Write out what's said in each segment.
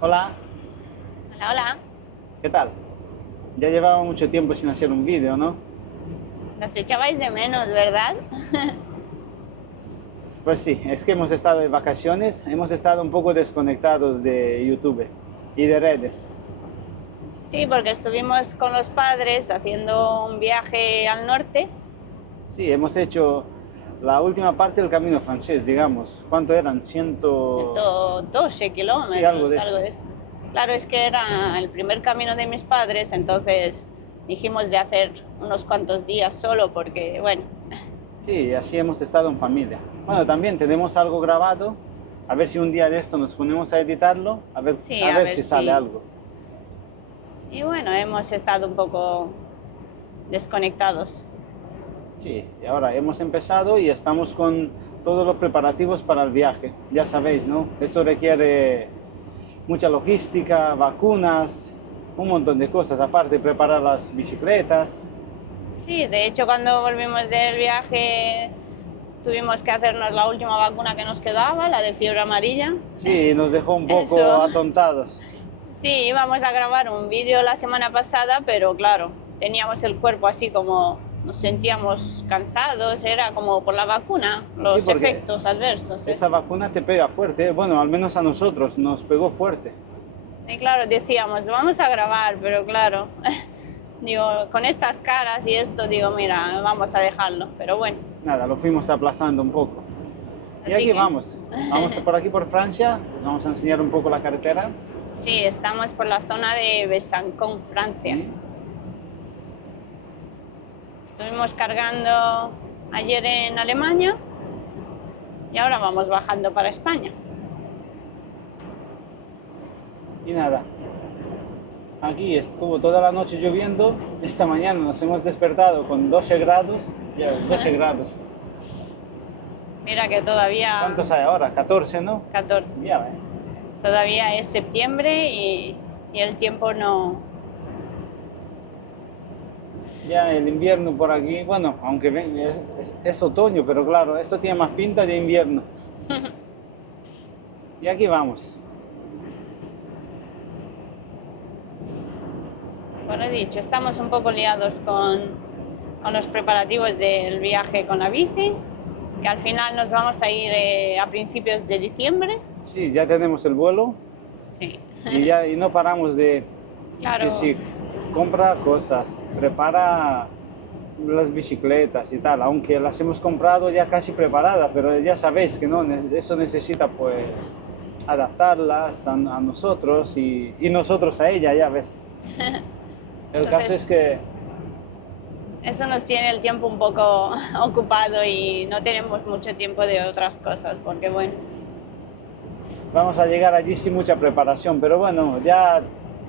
Hola, Hola, hola. ¿qué tal? Ya llevaba mucho tiempo sin hacer un vídeo, ¿no? Nos echabais de menos, ¿verdad? Pues sí, es que hemos estado de vacaciones, hemos estado un poco desconectados de YouTube y de redes. Sí, porque estuvimos con los padres haciendo un viaje al norte. Sí, hemos hecho la última parte del camino francés, digamos. ¿Cuánto eran? Ciento... 112 Sí, algo de kilómetros, algo eso. de eso. Claro, es que era el primer camino de mis padres, entonces dijimos de hacer unos cuantos días solo porque, bueno, Sí, así hemos estado en familia. Bueno, también tenemos algo grabado, a ver si un día de esto nos ponemos a editarlo, sí, a a ver ver si sale si... algo. Y bueno, hemos estado un poco desconectados. Sí, y ahora hemos empezado y estamos con todos los preparativos para el viaje. Ya sabéis, ¿no? Esto requiere mucha logística, vacunas, un montón de cosas. Aparte, preparar las bicicletas. Sí, de hecho cuando volvimos del viaje tuvimos que hacernos la última vacuna que nos quedaba, la de fiebre amarilla. Sí, nos dejó un poco Eso, atontados. sí, íbamos a grabar un vídeo la semana pasada, pero claro, teníamos el cuerpo así como nos sentíamos cansados, era como por la vacuna, Sí, los porque efectos adversos. esa vacuna te pega fuerte, ¿eh? Bueno, al menos a nosotros nos pegó fuerte. Y claro, decíamos, vamos a grabar, pero claro, digo, con estas caras y esto, digo, mira, vamos a dejarlo, pero bueno, Nada, lo fuimos aplazando un poco. Y así aquí que vamos. Vamos por aquí por Francia. Vamos a enseñar un poco la carretera. sí, estamos por la zona de Besançon, Francia. ¿Sí? Estuvimos cargando ayer en Alemania y ahora vamos bajando para España. Y nada, aquí estuvo toda la noche lloviendo. Esta mañana nos hemos despertado con 12 grados. Ya ves, 12 grados. Mira que todavía ¿Cuántos hay ahora? 14, ¿no? 14, Ya ves. todavía es septiembre y el tiempo no... Ya el invierno por aquí, bueno, aunque es otoño, pero claro, esto tiene más pinta de invierno. Y aquí vamos. Bueno, he dicho, estamos un poco liados con los preparativos del viaje con la bici, que al final nos vamos a ir a principios de diciembre. Sí, ya tenemos el vuelo Sí, y no paramos de que claro, sí, compra cosas, prepara las bicicletas y tal, aunque las hemos comprado ya casi preparadas, pero ya sabéis que no, eso necesita pues adaptarlas a nosotros y nosotros a ella, ya ves. El caso es entonces que eso nos tiene el tiempo un poco ocupado y no tenemos mucho tiempo de otras cosas, porque bueno, vamos a llegar allí sin mucha preparación, pero bueno, ya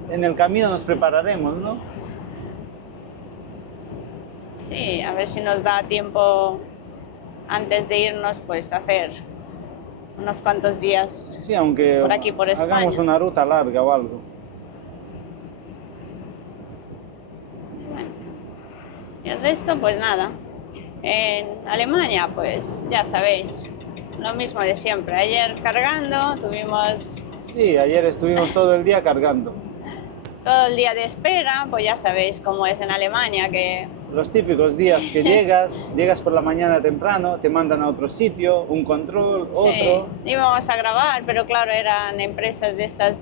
en el camino nos prepararemos, ¿no? sí, a ver si nos da tiempo antes de irnos, pues hacer unos cuantos días Sí, aunque por aquí, por hagamos España. una ruta larga o algo. Y bueno, y el resto, pues nada. En Alemania, pues ya sabéis, lo mismo de siempre. Ayer cargando, tuvimos Sí, ayer estuvimos todo el día cargando. todo el día de espera, pues ya sabéis cómo es en Alemania, que Los típicos días que llegas por la mañana temprano, te mandan a otro sitio, un control, sí, otro. íbamos a grabar, pero claro, eran empresas de estas Sí,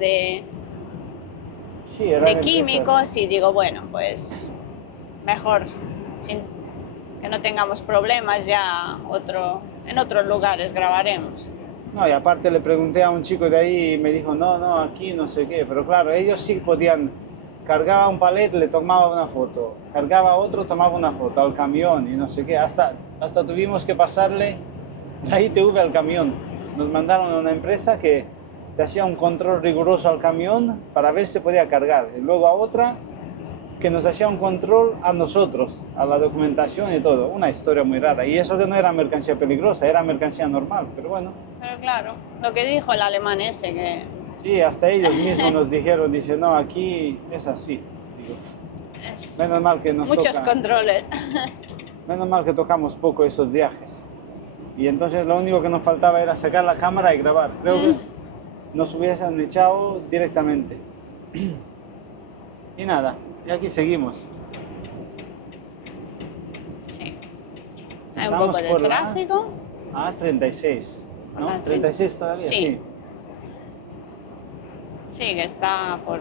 eran de empresas. químicos y digo, bueno, pues mejor sin que no tengamos problemas ya en otros lugares grabaremos. No, y aparte le pregunté a un chico de ahí y me dijo, no, no, aquí no sé qué. Pero claro, ellos sí podían, cargaba un palet, le tomaba una foto, cargaba otro, tomaba una foto al camión y no sé qué. Hasta tuvimos que pasarle la ITV al camión. Nos mandaron a una empresa que te hacía un control riguroso al camión para ver si podía cargar. Y luego a otra que nos hacía un control a nosotros, a la documentación y todo. Una historia muy rara. Y eso que no era mercancía peligrosa, era mercancía normal. Pero bueno, Pero claro, lo que dijo el alemán ese, que sí, hasta ellos mismos nos dijeron, dice, no, aquí es así. Digo, es menos mal que nos muchos toca, controles. menos mal que tocamos poco esos viajes. Y entonces lo único que nos faltaba era sacar la cámara y grabar. Creo que nos hubiesen echado directamente. Y nada, y aquí seguimos. Sí. Hay un Estamos poco de por la tráfico. A36, ¿no? La 36 todavía, sí. sí. Sí, que está por...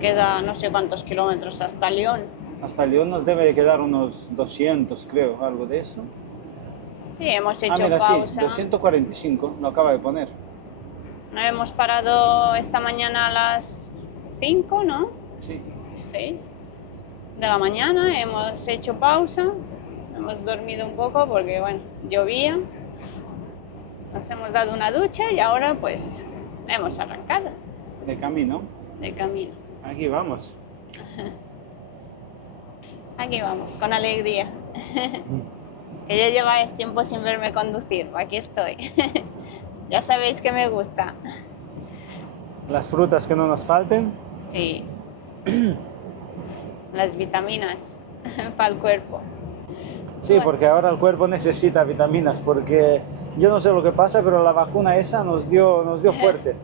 Queda no sé cuántos kilómetros hasta Lyon. Hasta León nos debe de quedar unos 200, creo, algo de eso. Sí, hemos hecho Mira, pausa. sí, 245, lo acaba de poner. No hemos parado esta mañana a las 5, ¿no? Sí. 6 de la mañana. Hemos hecho pausa. Hemos dormido un poco porque, bueno, llovía. Nos hemos dado una ducha y ahora, pues, hemos arrancado De camino. de camino. Aquí vamos. Aquí vamos, con alegría. Que ya lleváis tiempo sin verme conducir, aquí estoy. Ya sabéis que me gusta. Las frutas que no nos falten. Sí. Las vitaminas para el cuerpo. Sí, Bueno. porque ahora el cuerpo necesita vitaminas, porque yo no sé lo que pasa, pero la vacuna esa nos dio fuerte.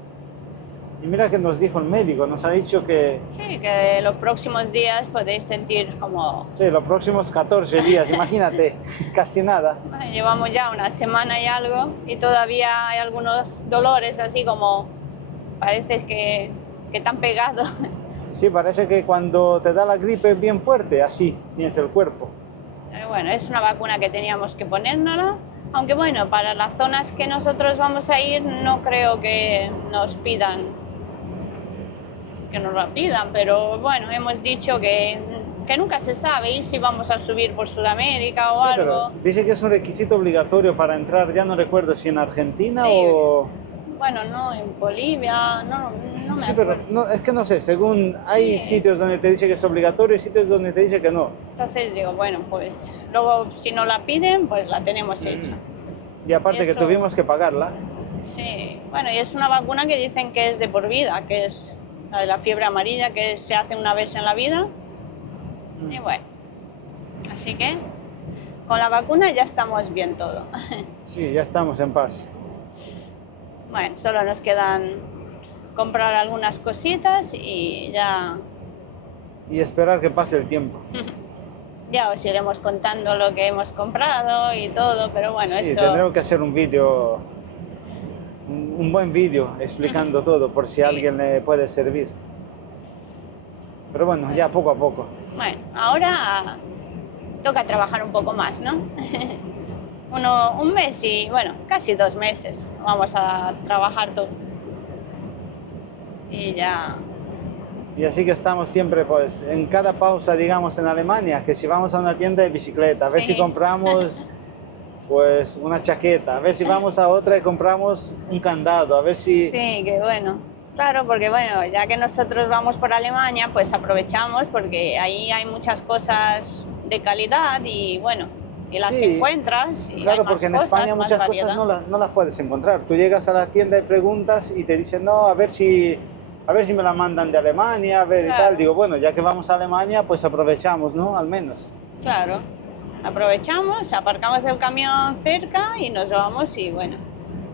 Y mira que nos dijo el médico, nos ha dicho que Sí, que los próximos días podéis sentir como... sí, los próximos 14 días, imagínate, casi nada. Bueno, llevamos ya una semana y algo y todavía hay algunos dolores así como... Parece que te han pegado. Sí, parece que cuando te da la gripe bien fuerte, así tienes el cuerpo. Pero bueno, es una vacuna que teníamos que ponérnosla. Aunque bueno, para las zonas que nosotros vamos a ir no creo que nos pidan que nos la pidan, pero bueno, hemos dicho que nunca se sabe y si vamos a subir por Sudamérica o Sí, algo. pero dice que es un requisito obligatorio para entrar, ya no recuerdo si en Argentina Sí. o... Bueno, no, en Bolivia, no me Sí, pero acuerdo. no, es que no sé, según hay Sí. sitios donde te dice que es obligatorio y sitios donde te dice que no. Entonces digo, bueno, pues luego si no la piden, pues la tenemos hecha. Y aparte Eso- que tuvimos que pagarla. Sí, bueno, y es una vacuna que dicen que es de por vida, que es la de la fiebre amarilla, que se hace una vez en la vida. Y bueno, así que con la vacuna ya estamos bien todo. Sí, ya estamos en paz. Bueno, solo nos quedan comprar algunas cositas y ya, Y esperar que pase el tiempo. ya os iremos contando lo que hemos comprado y todo, pero bueno, Sí, eso... tendremos que hacer un vídeo, un buen vídeo explicando todo por si a Sí. alguien le puede servir. Pero bueno, ya poco a poco. Bueno, ahora toca trabajar un poco más, ¿no? Un mes y, bueno, casi 2 meses vamos a trabajar todo. Y ya... Y así que estamos siempre, pues, en cada pausa, digamos, en Alemania, que si vamos a una tienda de bicicleta, a ver Sí. si compramos, pues, una chaqueta, a ver si vamos a otra y compramos un candado, a ver si... Sí, que bueno. Claro, porque bueno, ya que nosotros vamos por Alemania, pues aprovechamos porque ahí hay muchas cosas de calidad y bueno, y las Sí, encuentras y hay claro, más porque en cosas, España más muchas variedad. cosas no las puedes encontrar. Tú llegas a la tienda y preguntas y te dicen, no, a ver si me la mandan de Alemania, a ver y Claro. tal. Digo, bueno, ya que vamos a Alemania, pues aprovechamos, ¿no? Al menos. Claro, aprovechamos, aparcamos el camión cerca y nos vamos y bueno.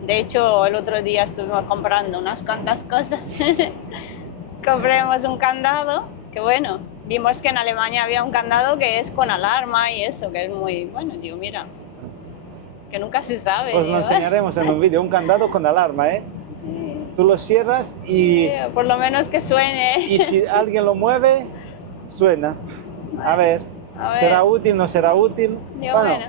De hecho, el otro día estuvimos comprando unas cuantas cosas. Compramos un candado, que bueno, vimos que en Alemania había un candado que es con alarma y eso, que es muy bueno. Digo, mira, que nunca se sabe. Pues lo digo, enseñaremos en un vídeo, un candado con alarma, ¿eh? Sí, Tú lo cierras y por lo menos que suene. si alguien lo mueve, suena. A ver, A ver. ¿será útil, no será útil? Digo, bueno,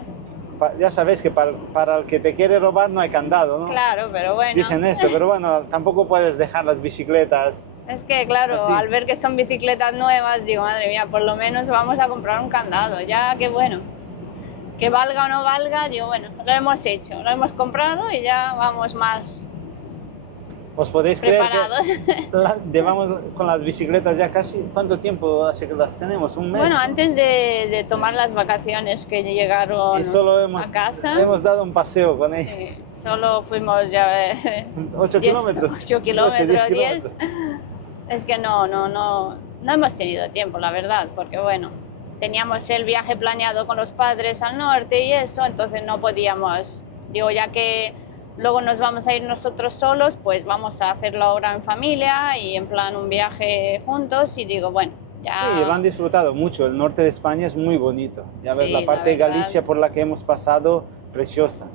Ya sabes que para el que te quiere robar no hay candado, ¿no? claro, pero bueno. Dicen eso, pero bueno, tampoco puedes dejar las bicicletas. Es que, claro, Así. al ver que son bicicletas nuevas, digo, madre mía, por lo menos vamos a comprar un candado. Ya que bueno, que valga o no valga, digo, bueno, lo hemos hecho, lo hemos comprado y ya vamos más ¿Os podéis creer preparados. que llevamos con las bicicletas ya casi? ¿Cuánto tiempo hace que las tenemos? ¿Un mes? Bueno, antes de tomar las vacaciones que llegaron Y solo hemos a casa, hemos dado un paseo con ellos. solo fuimos ya 8 kilómetros. 8 kilómetros, 10 10. kilómetros. Es que no hemos tenido tiempo, la verdad, porque bueno, teníamos el viaje planeado con los padres al norte y eso, entonces no podíamos, digo, ya que luego nos vamos a ir nosotros solos, pues vamos a hacerlo ahora en familia y en plan un viaje juntos y digo, bueno, ya... Sí, lo han disfrutado mucho. El norte de España es muy bonito. Ya ves, Sí, la parte de verdad. Galicia por la que hemos pasado, preciosa.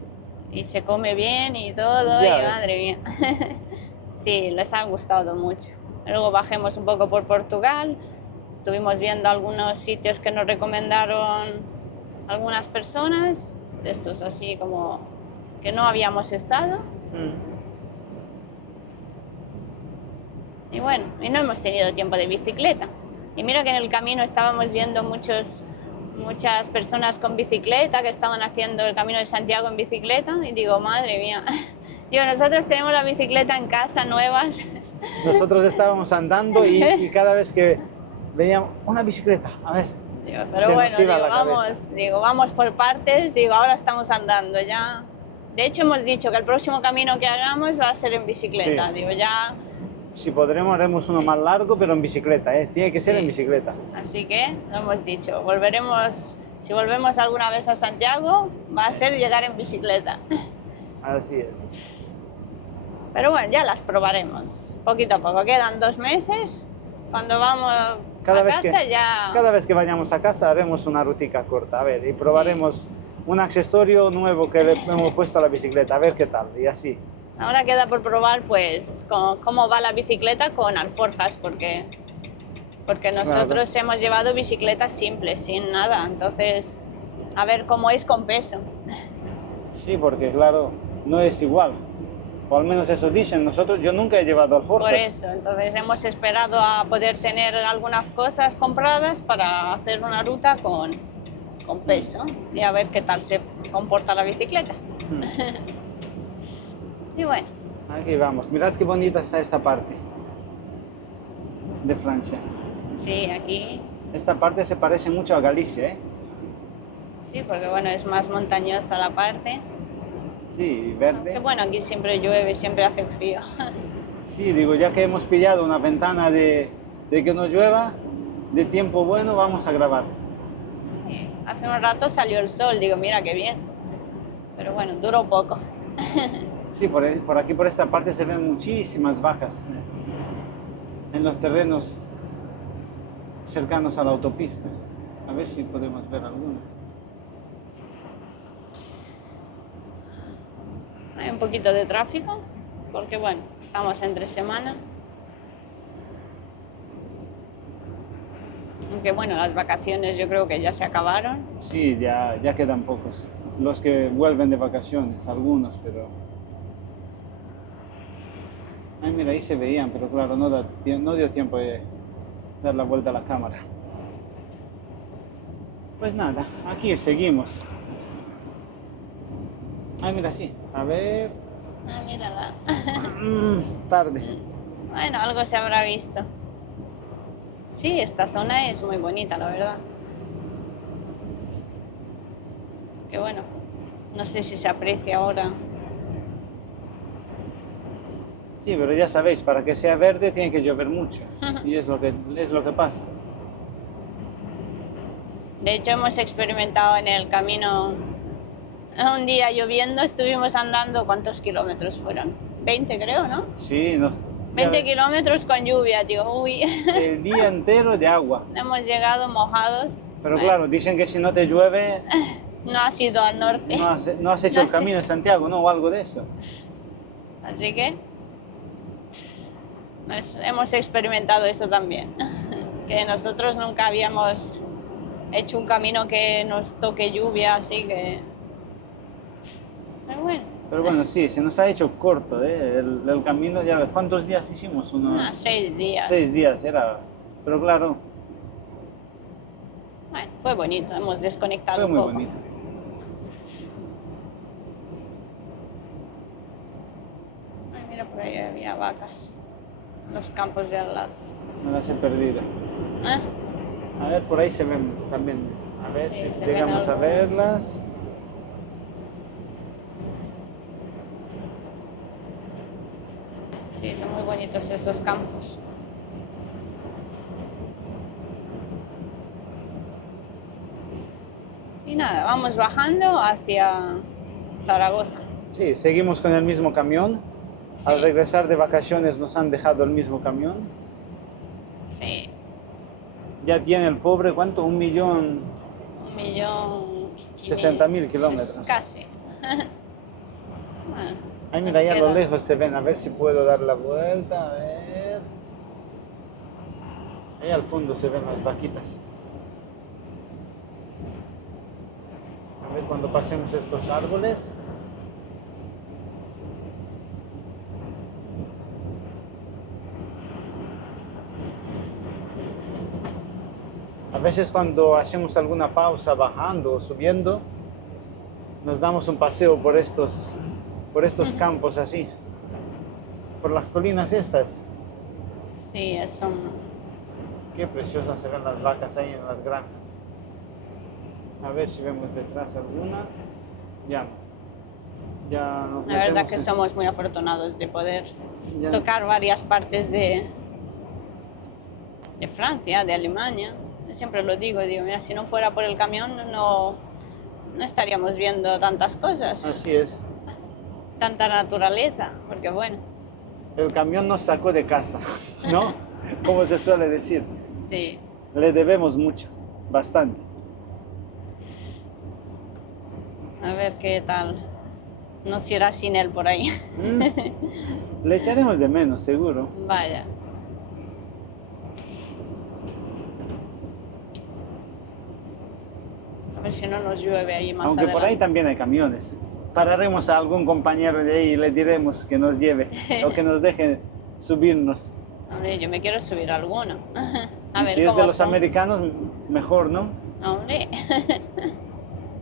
Y se come bien y todo, Ya y ves. madre mía. Sí, les ha gustado mucho. Luego bajemos un poco por Portugal, estuvimos viendo algunos sitios que nos recomendaron algunas personas, de estos así como que no habíamos estado. Y bueno, y no hemos tenido tiempo de bicicleta. Y mira que en el camino estábamos viendo muchas personas con bicicleta que estaban haciendo el Camino de Santiago en bicicleta y digo, madre mía, digo, nosotros tenemos la bicicleta en casa nuevas. Nosotros estábamos andando y cada vez que veíamos una bicicleta, a ver, Digo, se pero nos bueno, iba digo, la cabeza. vamos por partes, digo, ahora estamos andando ya. De hecho hemos dicho que el próximo camino que hagamos va a ser en bicicleta, Sí. digo, ya. Si podremos, haremos uno más largo, pero en bicicleta, ¿eh? Tiene que ser Sí. en bicicleta. Así que lo hemos dicho, volveremos, si volvemos alguna vez a Santiago, va a ser llegar en bicicleta. Así es. Pero bueno, ya las probaremos, poquito a poco. Quedan 2 meses, cuando vamos a casa ya... Cada vez que vayamos a casa haremos una rutica corta, a ver, y probaremos un accesorio nuevo que le hemos puesto a la bicicleta, a ver qué tal, y así. Ahora queda por probar pues cómo va la bicicleta con alforjas, porque nosotros hemos llevado bicicletas simples, sin nada, entonces a ver cómo es con peso. Sí, porque claro, no es igual, o al menos eso dicen, yo nunca he llevado alforjas. Por eso, entonces hemos esperado a poder tener algunas cosas compradas para hacer una ruta con peso y a ver qué tal se comporta la bicicleta. Y bueno. Aquí vamos, mirad qué bonita está esta parte de Francia. Sí, aquí. Esta parte se parece mucho a Galicia, ¿eh? Sí, porque bueno, es más montañosa la parte. Sí, verde. Que bueno, aquí siempre llueve, siempre hace frío. Sí, digo, ya que hemos pillado una ventana de que no llueva, de tiempo bueno, vamos a grabar. Sí, hace un rato salió el sol, digo, mira qué bien. Pero bueno, duró poco. Sí, por aquí, por esta parte se ven muchísimas vacas en los terrenos cercanos a la autopista. A ver si podemos ver alguna. Hay un poquito de tráfico, porque bueno, estamos entre semana. Aunque bueno, las vacaciones yo creo que ya se acabaron. Sí, ya quedan pocos. Los que vuelven de vacaciones, algunos, pero... Ay, mira, ahí se veían, pero claro, no dio tiempo de dar la vuelta a la cámara. Pues nada, aquí seguimos. Ay, mira, sí. A ver... Ah, mírala. Tarde. Bueno, algo se habrá visto. Sí, esta zona es muy bonita, la verdad. Que bueno, no sé si se aprecia ahora. Sí, pero ya sabéis, para que sea verde tiene que llover mucho. Y es lo que pasa. De hecho, hemos experimentado en el camino. Un día lloviendo, estuvimos andando, ¿cuántos kilómetros fueron? 20 creo, ¿no? Sí, 20 kilómetros con lluvia, tío. Uy. El día entero de agua. Hemos llegado mojados. Pero Bueno, claro, dicen que si no te llueve, no has ido al norte. no has hecho No el camino de Santiago, ¿no? O algo de eso. Así que pues, hemos experimentado eso también. Que nosotros nunca habíamos hecho un camino que nos toque lluvia, así que... Pero bueno. Pero bueno, sí, se nos ha hecho corto, ¿eh? El camino, ya ves, ¿cuántos días hicimos? Unos 6 días. 6 días era. Pero claro, Bueno, fue bonito, hemos desconectado fue un muy poco. bonito. Ay, mira, por ahí había vacas. En los campos de al lado. Me las he perdido. ¿Eh? A ver, por ahí se ven también. A ver Sí, si se ven llegamos a algunas. verlas. Sí, son muy bonitos estos campos. Y nada, vamos bajando hacia Zaragoza. Sí, seguimos con el mismo camión. Sí. Al regresar de vacaciones nos han dejado el mismo camión. Sí, Ya tiene el pobre, ¿cuánto? 1.060.000 kilómetros. Casi. Bueno, Ay, nos mira, ahí a lo quedan. lejos se ven. A ver si puedo dar la vuelta. A ver. Ahí al fondo se ven las vaquitas. A ver cuando pasemos estos árboles. A veces cuando hacemos alguna pausa bajando o subiendo, nos damos un paseo por estos campos así, por las colinas estas. Sí, son. Qué preciosas se ven las vacas ahí en las granjas. A ver si vemos detrás alguna. Ya no. Ya nos La verdad metemos que en- somos muy afortunados de poder ya- tocar varias partes de Francia, de Alemania. Yo siempre lo digo, mira, si no fuera por el camión no estaríamos viendo tantas cosas, Así es. tanta naturaleza, porque bueno, El camión nos sacó de casa, ¿no? Como se suele decir. sí, Le debemos mucho, bastante. a ver qué tal nos irá sin él por ahí. Le echaremos de menos, seguro. Vaya. A ver si no nos llueve ahí más Aunque por ahí adelante. también hay camiones. Pararemos a algún compañero de ahí y le diremos que nos lleve o que nos deje subirnos. Hombre, yo me quiero subir a alguno. A Y ver si es cómo de los son. americanos, mejor, ¿no? Hombre,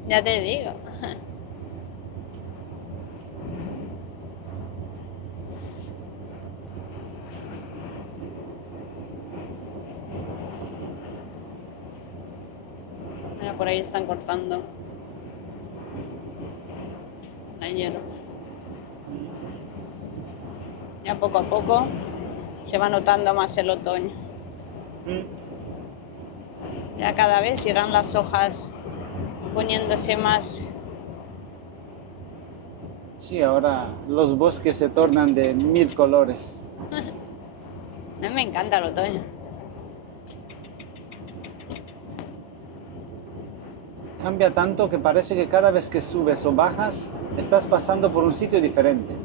ya te digo. Mira, por ahí están cortando la hierba. Ya poco a poco se va notando más el otoño. Ya cada vez irán las hojas poniéndose más. Sí, ahora los bosques se tornan de 1000 colores. A mí me encanta el otoño. Cambia tanto que parece que cada vez que subes o bajas, estás pasando por un sitio diferente.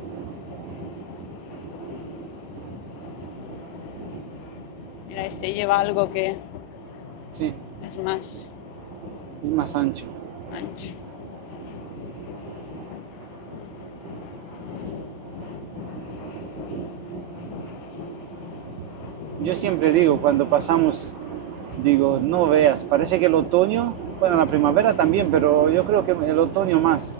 Mira, este lleva algo que Sí, es más es más ancho. ancho. Yo siempre digo, cuando pasamos, digo, no veas, parece que el otoño, bueno, la primavera también, pero yo creo que el otoño más,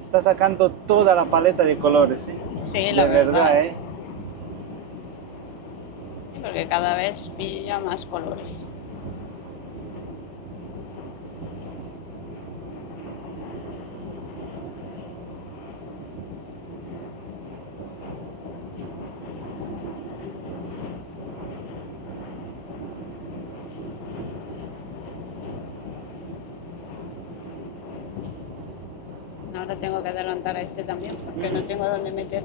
está sacando toda la paleta de colores, ¿eh? Sí, la De verdad, verdad. ¿eh? Sí, porque cada vez pilla más colores. Ahora tengo que adelantar a este también porque no tengo dónde meter.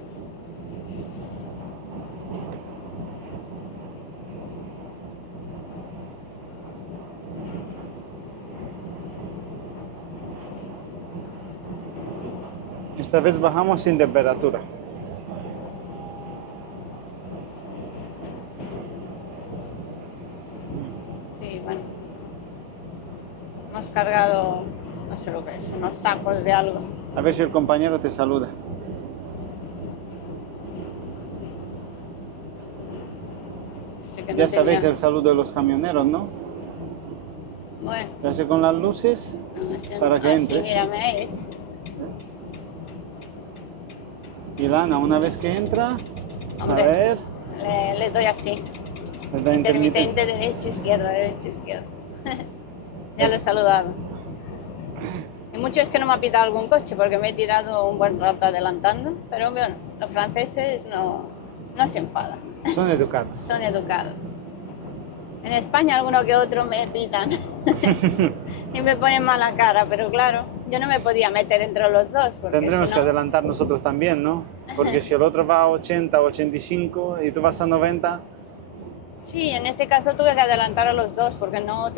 Esta vez bajamos sin temperatura. Sí, bueno. Hemos cargado, no sé lo que es, unos sacos de algo. A ver si el compañero te saluda. Sé que no Ya sabéis tenía- el saludo de los camioneros, ¿no? Bueno, Te hace con las luces no, este para no. que Ah, entres. sí, mira, me he hecho. ¿Ves? Y Lana, una vez que entra, Hombre. a ver, Le doy así. le da Intermitente, derecho, izquierda, derecho, izquierda. Ya lo he Es- saludado. Y mucho es que no me ha pitado algún coche porque me he tirado un buen rato adelantando, pero bueno, los franceses no se enfadan, Son educados. son educados. En España alguno que otro me pitan y me ponen mala cara, pero claro, yo no me podía meter entre los dos porque Tendremos si que no... adelantar nosotros también, ¿no? Porque si el otro va a 80 o 85 y tú vas a 90, Sí, en ese caso tuve que adelantar a los dos porque no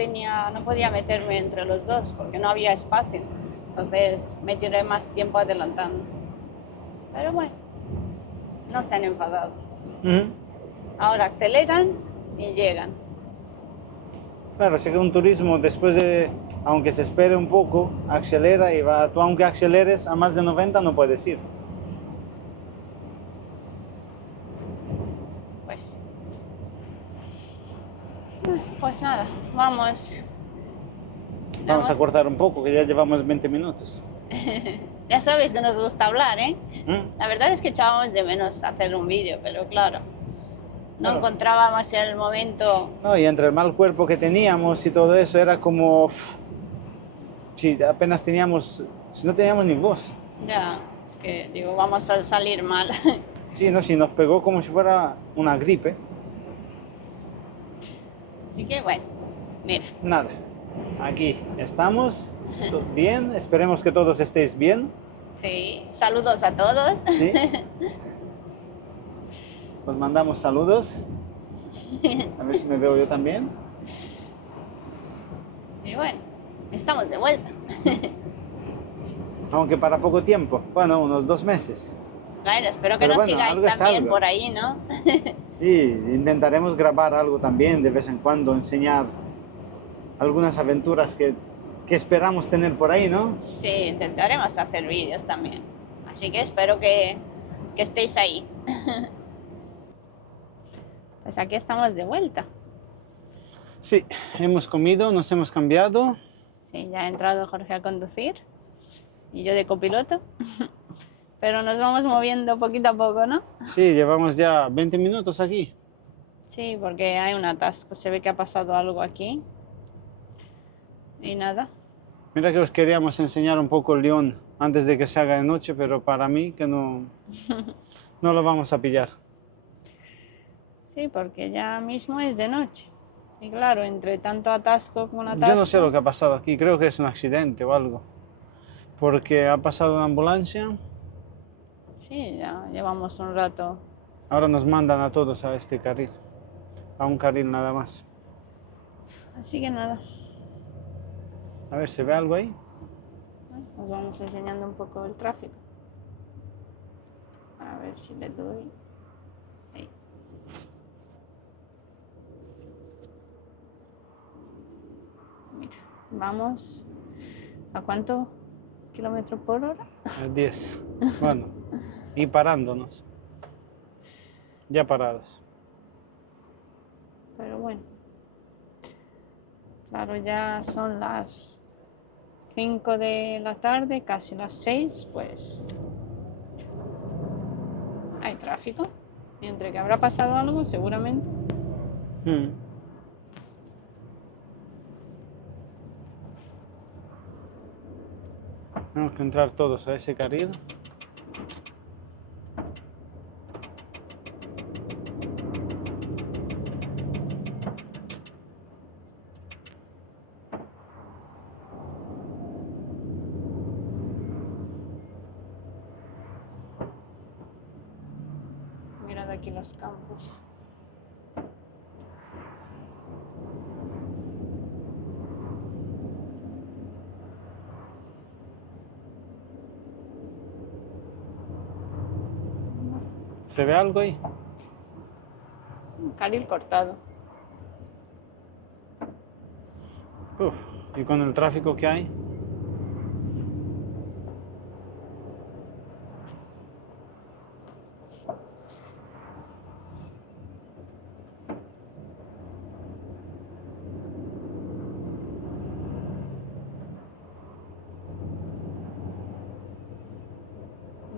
podía meterme entre los dos porque no había espacio. Entonces me tiré más tiempo adelantando. Pero bueno, no se han enfadado. ujú. Ahora aceleran y llegan. Claro, sé que un turismo después de, aunque se espere un poco, acelera y va, tú aunque aceleres a más de 90 no puedes ir. Pues sí. Pues nada, vamos. Vamos a Vamos. cortar un poco, que ya llevamos 20 minutos. Ya sabéis que nos gusta hablar, ¿eh? ¿Mm? La verdad es que echábamos de menos hacer un vídeo, pero claro, no Claro. encontrábamos el momento. No, y entre el mal cuerpo que teníamos y todo eso, era como, si apenas teníamos, si no teníamos ni voz. Ya, es que digo, vamos a salir mal. Sí, no, sí, nos pegó como si fuera una gripe. Así que bueno, mira, Nada, aquí estamos, bien, esperemos que todos estéis bien, sí, saludos a todos. ¿sí? Os mandamos saludos, a ver si me veo yo también. Y bueno, estamos de vuelta. Aunque para poco tiempo, bueno, unos 2 meses. Bueno, espero que Pero nos bueno, sigáis algo es también algo. por ahí, ¿no? Sí, intentaremos grabar algo también de vez en cuando, enseñar algunas aventuras que esperamos tener por ahí, ¿no? Sí, intentaremos hacer vídeos también. Así que espero que estéis ahí. Pues aquí estamos de vuelta. Sí, hemos comido, nos hemos cambiado. Sí, ya ha entrado Jorge a conducir y yo de copiloto. Pero nos vamos moviendo poquito a poco, ¿no? Sí, llevamos ya 20 minutos aquí. Sí, porque hay un atasco. Se ve que ha pasado algo aquí. Y nada. Mira que os queríamos enseñar un poco el León antes de que se haga de noche, pero para mí que no, no lo vamos a pillar. Sí, porque ya mismo es de noche. Y claro, entre tanto atasco con atasco... Yo no sé lo que ha pasado aquí, creo que es un accidente o algo. Porque ha pasado una ambulancia, Sí, ya llevamos un rato. ahora nos mandan a todos a este carril, a un carril nada más. Así que nada. A ver, ¿se ve algo ahí? Nos vamos enseñando un poco el tráfico. A ver si le doy. Ahí. Mira, vamos. ¿A cuánto kilómetros por hora? 10. Bueno, y parándonos. Ya parados. Pero bueno. Claro, ya son las 5 de la tarde, casi las 6, pues hay tráfico. Y entre que habrá pasado algo, seguramente. Mm. Tenemos que entrar todos a ese carril. Mirad aquí los campos. ¿Se ve algo ahí? Un carril cortado. Uf, y con el tráfico que hay.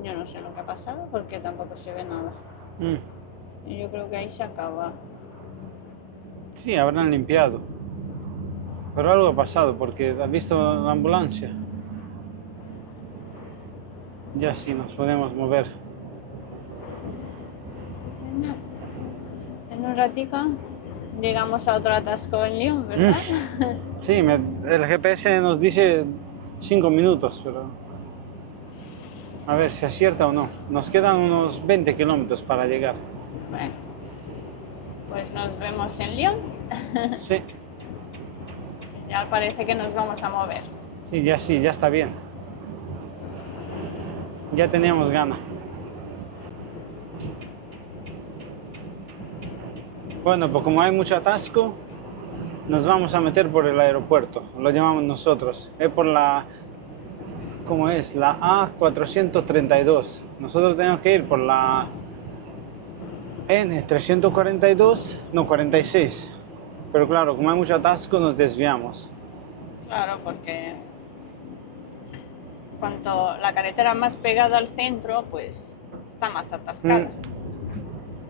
Yo no sé lo que ha pasado porque tampoco se ve nada. Mm. Y yo creo que ahí se acaba. Sí, habrán limpiado. Pero algo ha pasado porque has visto la ambulancia. Ya sí, nos podemos mover. En un ratico llegamos a otro atasco en Lyon, ¿verdad? Sí, el GPS nos dice 5 minutos, pero a ver si acierta o no. Nos quedan unos 20 kilómetros para llegar. Bueno, pues nos vemos en Lyon. Sí, Ya parece que nos vamos a mover. sí, ya está bien. Ya teníamos ganas. Bueno, pues como hay mucho atasco, nos vamos a meter por el aeropuerto, lo llamamos nosotros. Es por la, ¿cómo es? La A432. Nosotros tenemos que ir por la N342, no, 46. Pero claro, como hay mucho atasco, nos desviamos. Claro, porque cuanto la carretera más pegada al centro, pues está más atascada.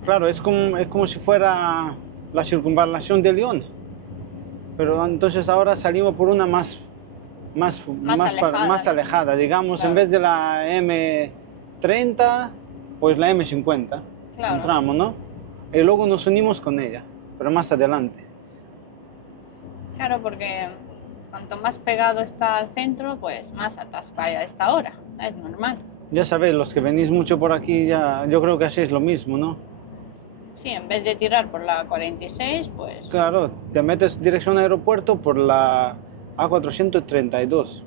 Claro, es como si fuera la circunvalación de Lyon. Pero entonces ahora salimos por una más alejada. Digamos, Claro. en vez de la M30, pues la M50. Claro. Entramos, ¿no? Y luego nos unimos con ella, pero más adelante. Claro, porque cuanto más pegado está al centro, pues más atasco hay a esta hora. Es normal. Ya sabéis, los que venís mucho por aquí, ya, yo creo que así es lo mismo, ¿no? Sí, en vez de tirar por la 46, pues... Claro, te metes dirección aeropuerto por la A432.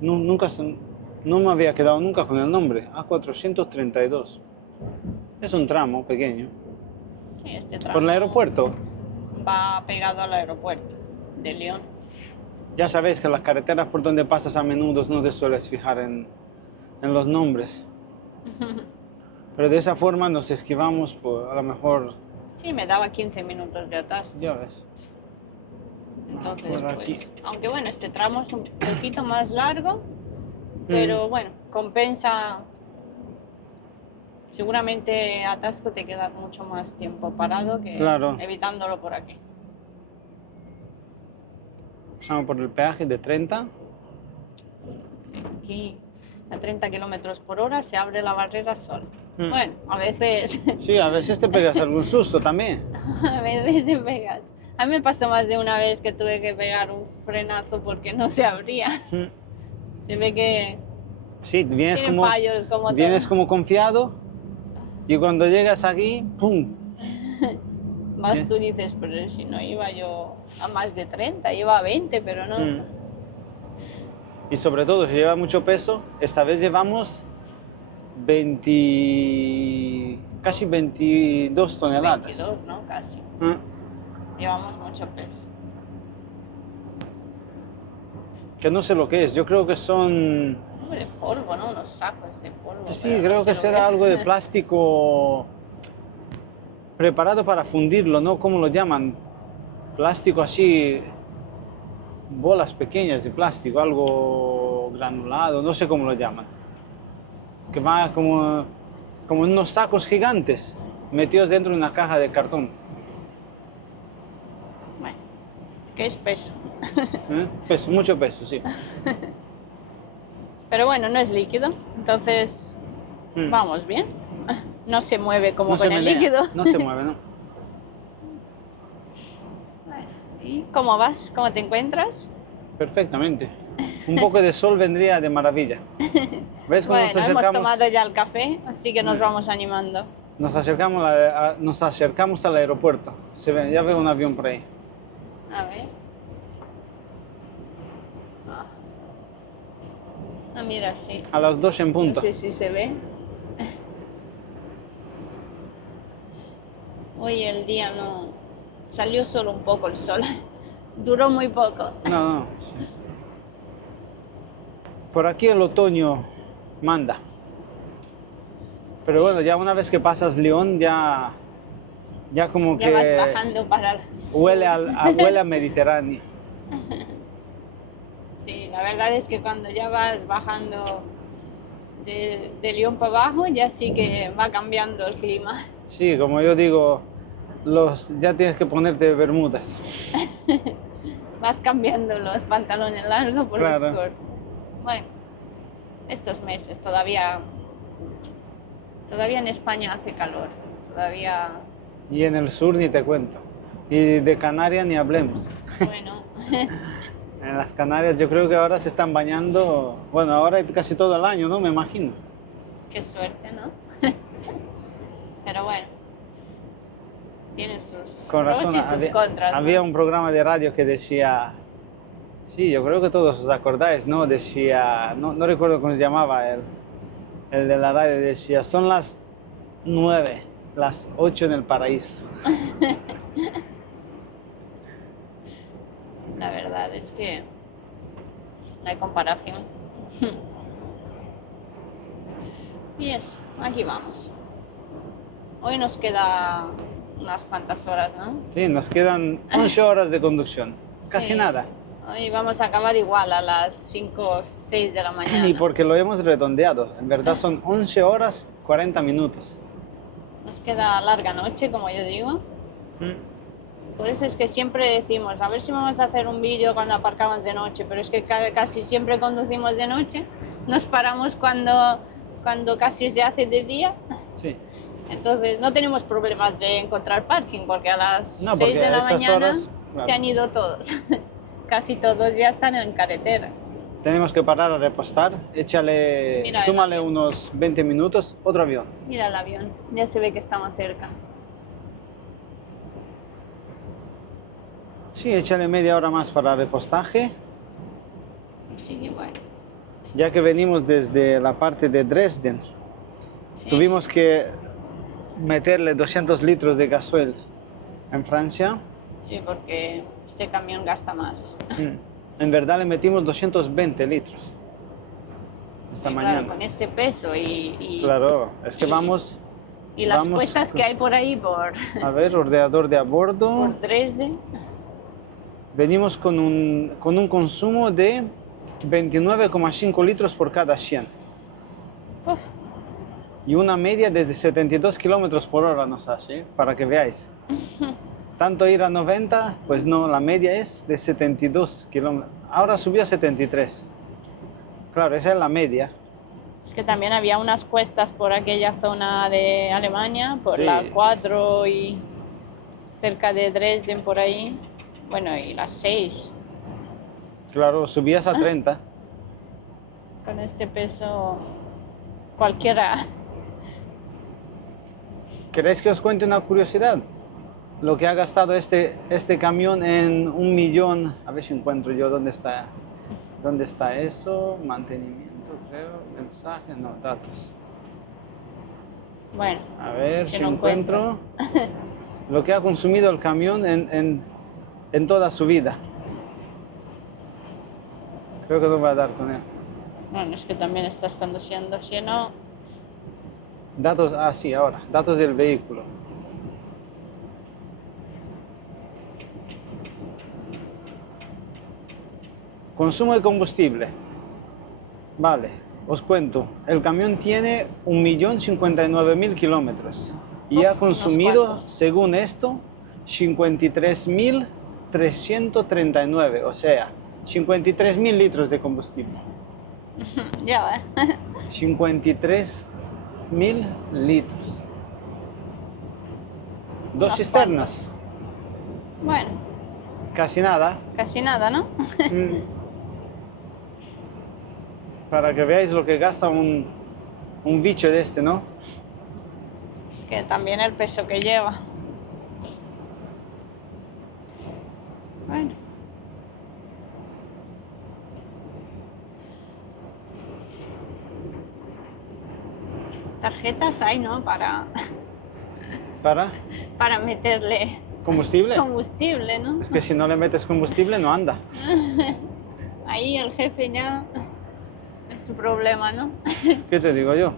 No me había quedado nunca con el nombre, A432. Es un tramo pequeño. Sí, este tramo Por el aeropuerto. va pegado al aeropuerto de Lyon. Ya sabéis que las carreteras por donde pasas a menudo no te sueles fijar en los nombres. Pero de esa forma nos esquivamos, a lo mejor, Sí, me daba 15 minutos de atasco. ya ves. Entonces, por aquí. pues, aunque bueno, este tramo es un poquito más largo, pero bueno, compensa. Seguramente atasco te queda mucho más tiempo parado que Claro. evitándolo por aquí. Pasamos por el peaje de 30. Aquí a 30 kilómetros por hora se abre la barrera sola. Mm. Bueno, a veces, Sí, a veces te pegas algún susto también. a veces te pegas. A mí me pasó más de una vez que tuve que pegar un frenazo porque no se abría. Mm. Se ve que Sí, vienes tiene como, fallos como vienes todo. como confiado y cuando llegas aquí, ¡pum! Vas tú y dices, pero si no iba yo a más de 30, iba a 20, pero no. Mm. Y sobre todo, si lleva mucho peso, esta vez llevamos casi 22 toneladas. 22, ¿no? Casi. Llevamos mucho peso. Que no sé lo que es, yo creo que son... Algo de polvo, ¿no? Unos sacos de polvo. Sí, pero no creo sé que lo será es. algo de plástico preparado para fundirlo, ¿no? ¿Cómo lo llaman? Plástico así, bolas pequeñas de plástico, algo granulado, no sé cómo lo llaman. Que va como en unos sacos gigantes metidos dentro de una caja de cartón. Bueno, que es peso. Peso, mucho peso, sí. Pero bueno, no es líquido, entonces vamos bien. No se mueve como No se con el menea, líquido. no se mueve, ¿no? Bueno, ¿y cómo vas? ¿Cómo te encuentras? Perfectamente. Un poco de sol vendría de maravilla. ¿Ves cómo Bueno, hemos tomado ya el café, así que nos vamos animando. nos acercamos al aeropuerto? Se ve, ya veo un avión por ahí. A ver. Ah, mira, sí. A las 2 en punto. No sé si se ve. Hoy el día no... Salió solo un poco el sol. Duró muy poco. No. Sí. Por aquí el otoño manda. Pero bueno, ya una vez que pasas León, ya como Ya que vas bajando para el sur. huele a Mediterráneo. Sí, la verdad es que cuando ya vas bajando de León para abajo, ya sí que va cambiando el clima. Sí, como yo digo, ya tienes que ponerte bermudas. Vas cambiando los pantalones largos por Claro. los cortos. Bueno, estos meses todavía en España hace calor. Todavía Y en el sur ni te cuento. Y de Canarias ni hablemos. Bueno, En las Canarias yo creo que ahora se están bañando, bueno, ahora casi todo el año, ¿no? Me imagino. qué suerte, ¿no? Pero bueno, tiene sus Con pros razón, y sus contras, ¿no? había un programa de radio que decía, sí, yo creo que todos os acordáis, ¿no? Decía, no recuerdo cómo se llamaba, el de la radio decía, son las 9, las 8 en el paraíso. La verdad es que no hay comparación. Y eso, aquí vamos. Hoy nos queda unas cuantas horas, ¿no? Sí, nos quedan 11 horas de conducción, casi Sí. nada. Hoy vamos a acabar igual a las 5 o 6 de la mañana. Y porque lo hemos redondeado, en verdad son 11 horas 40 minutos. Nos queda larga noche, como yo digo. Por eso es que siempre decimos, a ver si vamos a hacer un vídeo cuando aparcamos de noche, pero es que casi siempre conducimos de noche, nos paramos cuando casi se hace de día, Sí. entonces no tenemos problemas de encontrar parking, porque a las No, 6 porque de a la esas mañana horas, claro. se han ido todos, casi todos ya están en carretera. Tenemos que parar a repostar, échale, Mira el súmale avión. unos 20 minutos, otro avión. Mira el avión, ya se ve que está más cerca. Sí, échale media hora más para repostaje, Así que bueno, ya que venimos desde la parte de Dresden. sí. Tuvimos que meterle 200 litros de gasoil en Francia. Sí, porque este camión gasta más. En verdad le metimos 220 litros esta Sí, mañana. claro, con este peso y Claro, es que y- vamos, y las vamos cuestas que hay por ahí por a ver, ordenador de a bordo. por Dresde. Venimos con un consumo de 29,5 litros por cada 100 Uf, y una media de 72 kilómetros por hora nos hace, para que veáis. Tanto ir a 90, pues no, la media es de 72 kilómetros. Ahora subió a 73. Claro, esa es la media. es que también había unas cuestas por aquella zona de Alemania, por Sí. la 4 y cerca de Dresden por ahí. Bueno, y las 6. Claro, subías a 30. Con este peso cualquiera. ¿Queréis que os cuente una curiosidad? Lo que ha gastado este camión en 1 millón. A ver si encuentro yo dónde está eso. Mantenimiento, creo. Mensajes, no, datos. Bueno, A ver Si si lo encuentro lo que ha consumido el camión en toda su vida. Creo que no va a dar con él. bueno, es que también estás conduciendo, si no, Datos, sí, ahora. Datos del vehículo. Consumo de combustible. Vale, os cuento. El camión tiene 1.059.000 kilómetros y ha Uf, unos consumido, cuantos. según esto, 53.339, o sea, 53.000 litros de combustible. ya va. 53.000 litros. Dos Unos cisternas, Bueno, casi nada. casi nada, ¿no? Para que veáis lo que gasta un bicho de este, ¿no? Es que también el peso que lleva. Bueno. Tarjetas hay, ¿no? Para Para meterle combustible. combustible, ¿no? Es que si no le metes combustible no anda. Ahí el jefe ya es su problema, ¿no? ¿Qué te digo yo?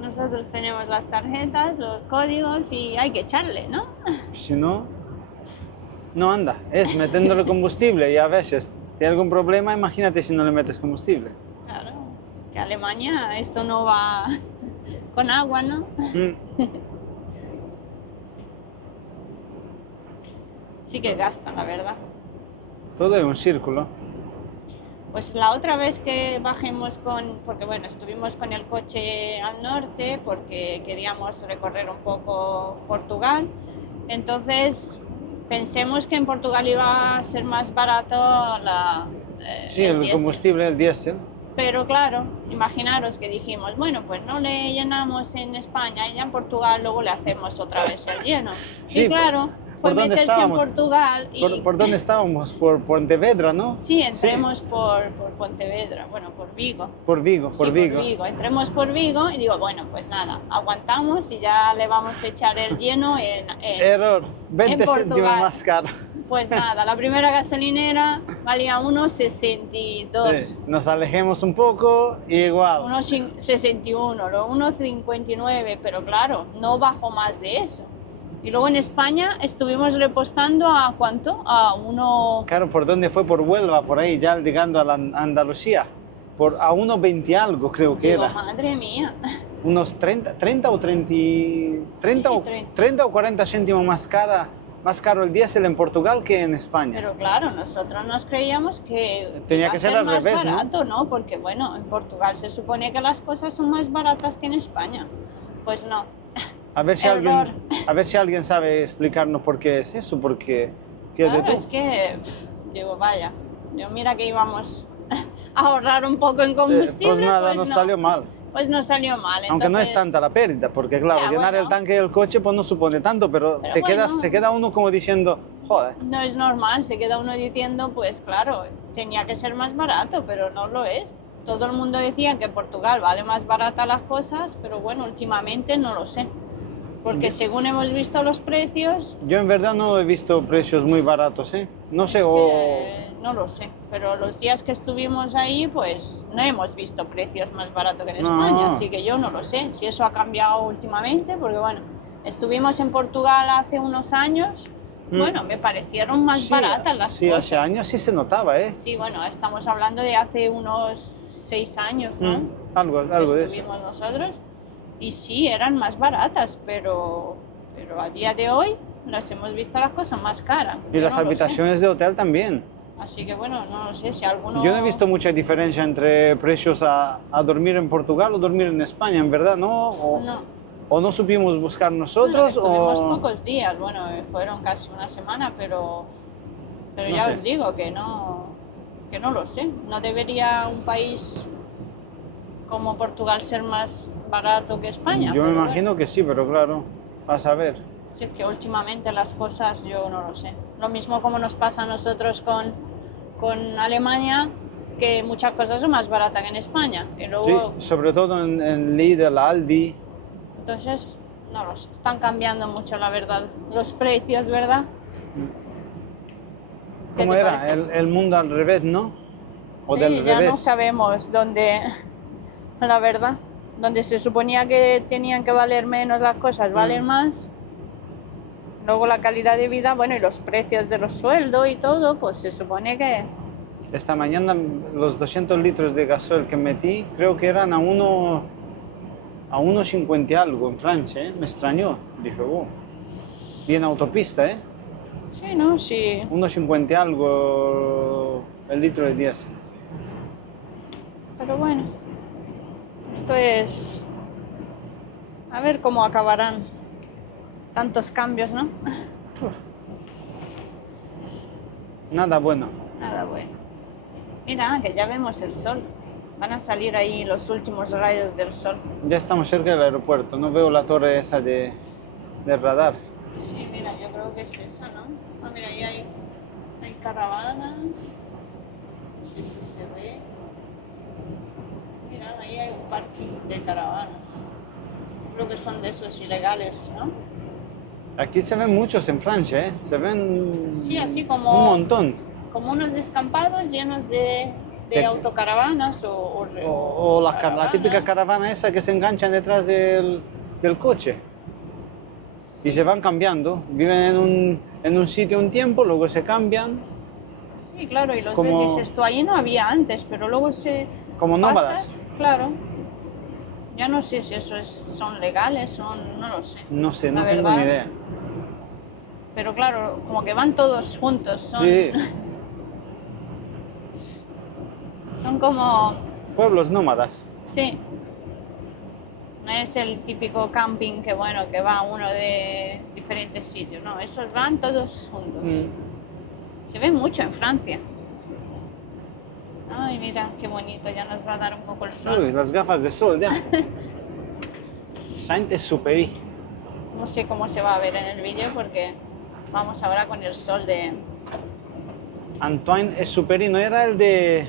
Nosotros tenemos las tarjetas, los códigos y hay que echarle, ¿no? Si no, no anda. Es metiéndole combustible y a veces tiene algún problema, imagínate si no le metes combustible. Claro, que Alemania esto no va con agua, ¿no? Sí que gastan, la verdad. Todo es un círculo. Pues la otra vez que bajemos porque bueno, estuvimos con el coche al norte porque queríamos recorrer un poco Portugal, entonces pensemos que en Portugal iba a ser más barato Sí, el diésel. combustible, el diésel. Pero claro, imaginaros que dijimos, bueno, pues no le llenamos en España y ya en Portugal luego le hacemos otra vez el lleno. Sí, y claro, fue ¿por dónde meterse en estábamos? Portugal y... ¿Por dónde estábamos? Por Pontevedra, ¿no? Sí, entremos por Pontevedra, bueno, por Vigo. Por Vigo, por Sí, Vigo. Entremos por Vigo y digo, bueno, pues nada, aguantamos y ya le vamos a echar el lleno Error, 20 céntimos Portugal. más caro. Pues nada, la primera gasolinera valía 1,62. Sí, nos alejemos un poco y igual. 1,61, luego 1,59, pero claro, no bajó más de eso. Y luego en España estuvimos repostando a ¿cuánto? A 1... Claro, ¿por dónde fue? Por Huelva, por ahí, ya llegando a Andalucía. A unos 20 algo creo que Digo, era. madre mía. Unos 30 o 30 Sí, o 30. 30 o 40 céntimos más caro el diésel en Portugal que en España. Pero claro, nosotros nos creíamos que Tenía iba que a ser ser al más revés, ¿no? barato, ¿no? Porque bueno, en Portugal se supone que las cosas son más baratas que en España. Pues no. A ver si Error. alguien sabe explicarnos por qué es eso, porque fíjate Claro, tú. es que digo, vaya, yo mira que íbamos a ahorrar un poco en combustible, Pues nada, pues nos no. salió mal. Pues nos salió mal. Aunque no es entonces- tanta la pérdida, porque claro, Ya, llenar el bueno. tanque del coche pues no supone tanto, pero, Pero quedas, bueno. se queda uno como diciendo, joder, No es normal, se queda uno diciendo, pues claro, tenía que ser más barato, pero no lo es. Todo el mundo decía que en Portugal vale más barata las cosas, pero bueno, últimamente no lo sé. Porque según hemos visto los precios, yo en verdad no he visto precios muy baratos, ¿eh? No sé, es o... que no lo sé. Pero los días que estuvimos ahí, pues no hemos visto precios más baratos que en No. España, así que yo no lo sé. Si eso ha cambiado últimamente, porque bueno, estuvimos en Portugal hace unos años, bueno, me parecieron más baratas las sí, cosas. hace años sí se notaba, ¿eh? Sí, bueno, estamos hablando de hace unos 6 años, ¿no? Algo Que de eso. estuvimos nosotros. Y sí, eran más baratas, pero a día de hoy las hemos visto las cosas más caras. Y Yo las no lo sé. habitaciones de hotel también. Así que bueno, no lo sé si alguno... Yo no he visto mucha diferencia entre precios a dormir en Portugal o dormir en España, en verdad, ¿no? O no supimos buscar Bueno, nosotros estuvimos o... pocos días, bueno, fueron casi una semana, pero No ya sé. os digo que no lo sé. ¿No debería un país como Portugal ser más barato que España? Yo me Pero imagino que sí, pero claro, a saber. bueno, si es que últimamente las cosas yo no lo sé. Lo mismo como nos pasa a nosotros con Alemania, que muchas cosas son más baratas que en España. Y Sí, luego, sobre todo en Lidl, Aldi. entonces, no lo sé. Están cambiando mucho, la verdad, los precios, ¿verdad? ¿Qué ¿Cómo te era? parece? El mundo al revés, ¿no? O Sí, del ya no revés. sabemos dónde, la verdad, donde se suponía que tenían que valer menos las cosas, valen más. Luego la calidad de vida, bueno, y los precios de los sueldos y todo, pues se supone que... Esta mañana los 200 litros de gasoil que metí, creo que eran a 1,50 y algo en Francia, ¿eh? Me extrañó. Dije, y en autopista, ¿eh? Sí, ¿no? Sí. 1,50 y algo el litro de diésel. Pero bueno, esto es... A ver cómo acabarán tantos cambios, ¿no? Nada bueno. Nada bueno. Mira, que ya vemos el sol. Van a salir ahí los últimos rayos del sol. Ya estamos cerca del aeropuerto, no veo la torre esa de radar. Sí, mira, yo creo que es esa, ¿no? Ah, mira, ahí hay caravanas. No sé si se ve. Mira, ahí hay un parking de caravanas. Yo creo que son de esos ilegales, ¿no? Aquí se ven muchos en Francia, ¿eh? Se ven Sí, así como... un montón. Como unos descampados llenos de De- autocaravanas o O la típica caravana esa que se enganchan detrás del coche. Y se van cambiando. Viven en un sitio un tiempo, luego se cambian Sí, claro, y los como- ves y dices, esto ahí no había antes, pero luego se como nómadas. pasas, claro. Ya no sé si eso son legales o no lo sé. No sé, La no tengo verdad. ni idea. Pero claro, como que van todos juntos, son, Sí, son como, pueblos nómadas. sí. No es el típico camping que, bueno, que va uno de diferentes sitios, no, esos van todos juntos. Se ve mucho en Francia. Ay, mira, qué bonito, ya nos va a dar un poco el sol. Uy, las gafas de sol ya. Saint-Exupéry. No sé cómo se va a ver en el vídeo porque vamos ahora con el sol de... Antoine Exupéry, ¿no era el del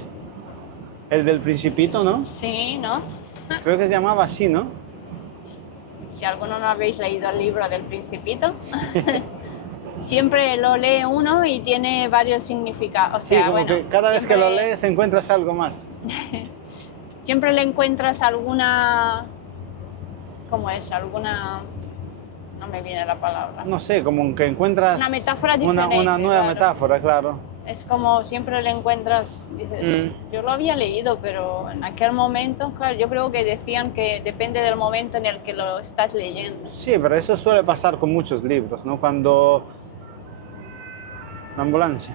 Principito, no? Sí, ¿no? Creo que se llamaba así, ¿no? Si alguno no habéis leído el libro del Principito, siempre lo lee uno y tiene varios significados. O Sí, sea, como bueno, que cada vez que lo siempre- lees encuentras algo más. Siempre le encuentras alguna... ¿Cómo es? Alguna... No me viene la palabra. No sé, como que encuentras Una metáfora una diferente, nueva claro. metáfora, claro. Es como siempre le encuentras, dices, yo lo había leído, pero en aquel momento, claro, yo creo que decían que depende del momento en el que lo estás leyendo. Sí, pero eso suele pasar con muchos libros, ¿no? Cuando... La ambulancia.